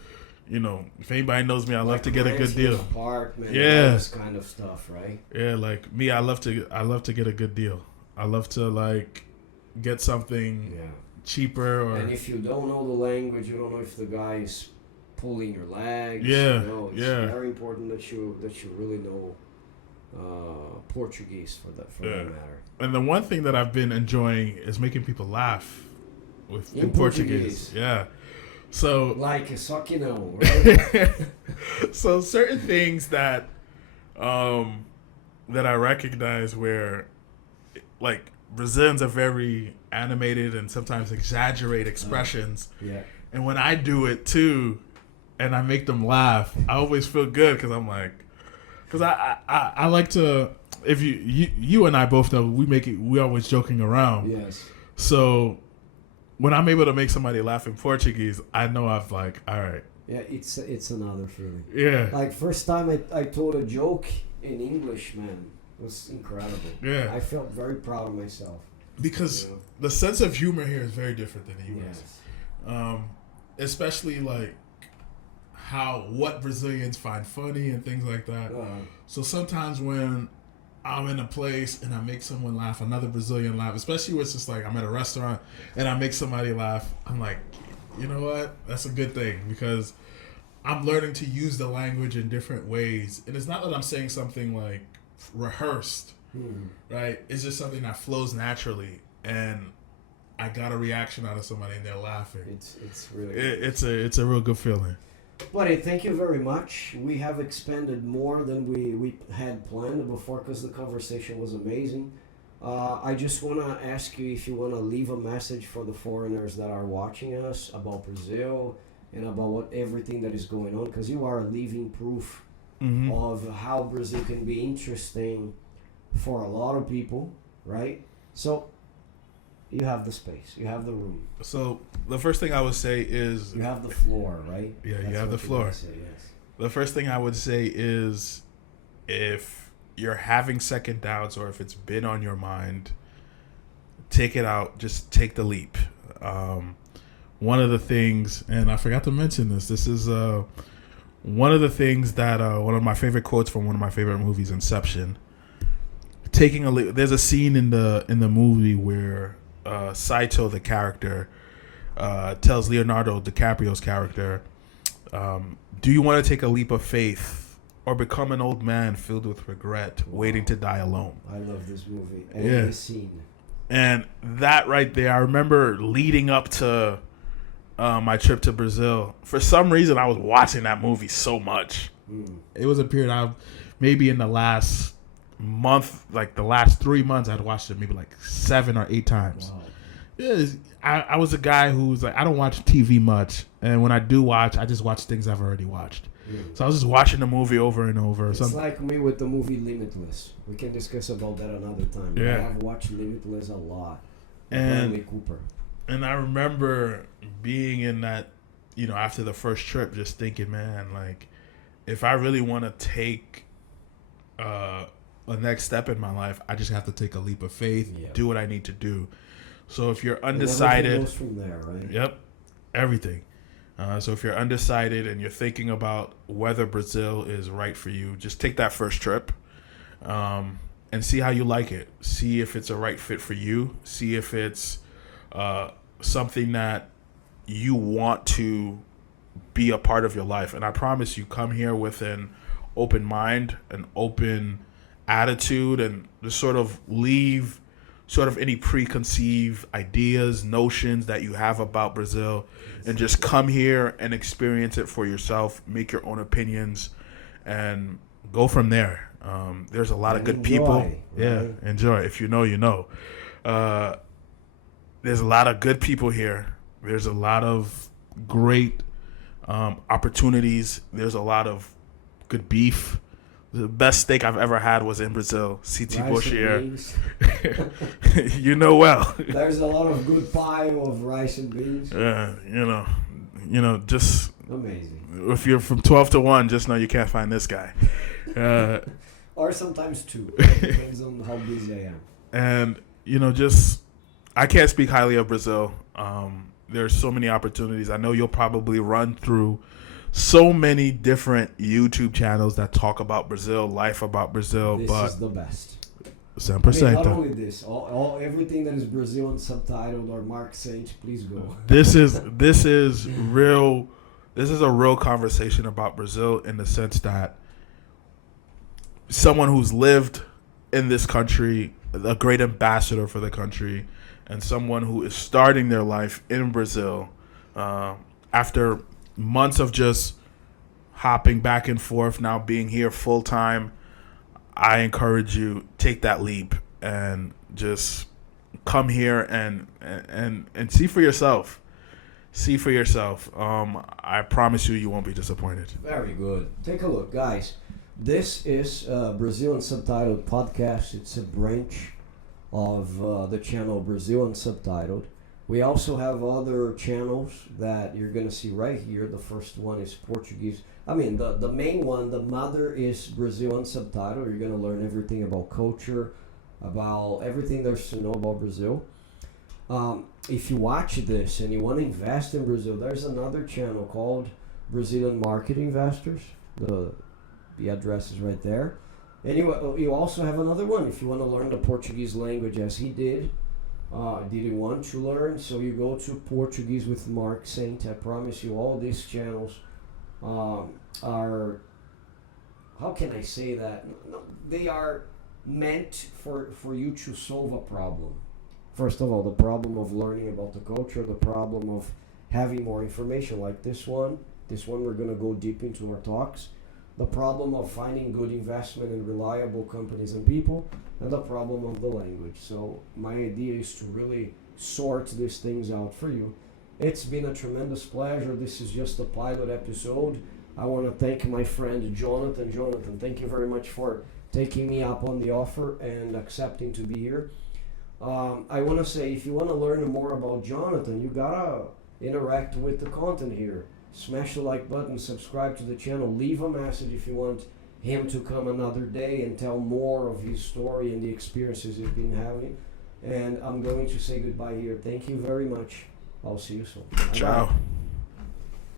You know, if anybody knows me, I love to get a good deal. Apartment, yeah, this kind of stuff, right? Yeah, like me, I love to get a good deal. I love to, like, get something cheaper. Or and if you don't know the language, you don't know if the guy is pulling your legs. Yeah, you know, it's very important that you really know Portuguese for that matter. And the one thing that I've been enjoying is making people laugh in Portuguese. Yeah. So, like, só que não, right? So certain things that I recognize where, like, Brazilians are very animated and sometimes exaggerate expressions. Yeah. And when I do it too, and I make them laugh, I always feel good because I'm like, because I like to. If you and I both know we always joking around. Yes. So when I'm able to make somebody laugh in Portuguese, I know I've, like, all right. Yeah, it's another feeling. Yeah. Like, first time I told a joke in English, man, it was incredible. Yeah. I felt very proud of myself. Because the sense of humor here is very different than the U.S. Yes. Especially, like, what Brazilians find funny and things like that. So sometimes when I'm in a place and I make someone laugh, another Brazilian laugh, especially when it's just like I'm at a restaurant and I make somebody laugh, I'm like, you know what? That's a good thing because I'm learning to use the language in different ways. And it's not that I'm saying something like rehearsed, right? It's just something that flows naturally. And I got a reaction out of somebody and they're laughing. It's really it's a real good feeling. Buddy, thank you very much. We have expanded more than we had planned before because the conversation was amazing. I just want to ask you if you want to leave a message for the foreigners that are watching us about Brazil and about everything that is going on, because you are a living proof of how Brazil can be interesting for a lot of people, right? So you have the space. You have the room. So the first thing I would say is... You have the floor, right? Yeah, you have the floor. Say, yes. The first thing I would say is, if you're having second doubts or if it's been on your mind, take it out. Just take the leap. One of the things, and I forgot to mention this. This is one of the things that one of my favorite quotes from one of my favorite movies, Inception. Taking a leap. There's a scene in the movie where Saito, the character, tells Leonardo DiCaprio's character, "Do you want to take a leap of faith or become an old man filled with regret, waiting to die alone?" I love this movie and this scene. And that right there, I remember leading up to my trip to Brazil. For some reason, I was watching that movie so much. It was a period of maybe in the last month, like the last 3 months, I'd watched it maybe like 7 or 8 times. Wow. I was a guy who's like, I don't watch TV much, and when I do watch, I just watch things I've already watched. So I was just watching the movie over and over. It's like me with the movie Limitless. We can discuss about that another time. Yeah. I have watched Limitless a lot. And Bradley Cooper. And I remember being in that, after the first trip, just thinking, man, like, if I really want to take a next step in my life, I just have to take a leap of faith, do what I need to do. So if you're undecided, everything goes from there, right? Yep, everything. So if you're undecided and you're thinking about whether Brazil is right for you, just take that first trip, and see how you like it. See if it's a right fit for you. See if it's something that you want to be a part of your life. And I promise you, come here with an open mind, an open attitude, and just sort of leave any preconceived ideas, notions that you have about Brazil, and just come here and experience it for yourself, make your own opinions, and go from there. There's a lot of good people. Right? Yeah, enjoy. If you know, you know. There's a lot of good people here. There's a lot of great opportunities. There's a lot of good beef. The best steak I've ever had was in Brazil. C.T. Boshier. You know well. There's a lot of good pie of rice and beans. Just amazing. If you're from 12 to 1, just know you can't find this guy. Or sometimes 2. Depends on how busy I am. And, I can't speak highly of Brazil. There's so many opportunities. I know you'll probably run through so many different YouTube channels that talk about Brazil, life about Brazil. This is the best. 100%. Not only this, everything that is Brazil and subtitled or Mark Saint, please go. This is real. This is a real conversation about Brazil in the sense that someone who's lived in this country, a great ambassador for the country, and someone who is starting their life in Brazil after months of just hopping back and forth, now being here full time. I encourage you, take that leap and just come here and see for yourself. See for yourself. I promise you won't be disappointed. Very good. Take a look, guys. This is Brazil Unsubtitled podcast. It's a branch of the channel Brazil Unsubtitled. We also have other channels that you're going to see right here. The first one is Portuguese. I mean, the main one, the mother is Brazil Unsubtitled. You're going to learn everything about culture, about everything there's to know about Brazil. If you watch this and you want to invest in Brazil, there's another channel called Brazilian Market Investors. The address is right there. And you also have another one if you want to learn the Portuguese language as he did. Did you want to learn? So you go to Portuguese with Mark Saint. I promise you all these channels are, how can I say that? No, they are meant for you to solve a problem. First of all, the problem of learning about the culture, the problem of having more information like this one. This one we're going to go deep into our talks. The problem of finding good investment in reliable companies and people, and the problem of the language. So my idea is to really sort these things out for you. It's been a tremendous pleasure. This is just a pilot episode. I want to thank my friend Jonathan. Jonathan, thank you very much for taking me up on the offer and accepting to be here. I want to say, if you want to learn more about Jonathan, you gotta interact with the content here. Smash the like button, subscribe to the channel, leave a message if you want him to come another day and tell more of his story and the experiences he's been having. And I'm going to say goodbye here. Thank you very much. I'll see you soon. Bye-bye. Ciao.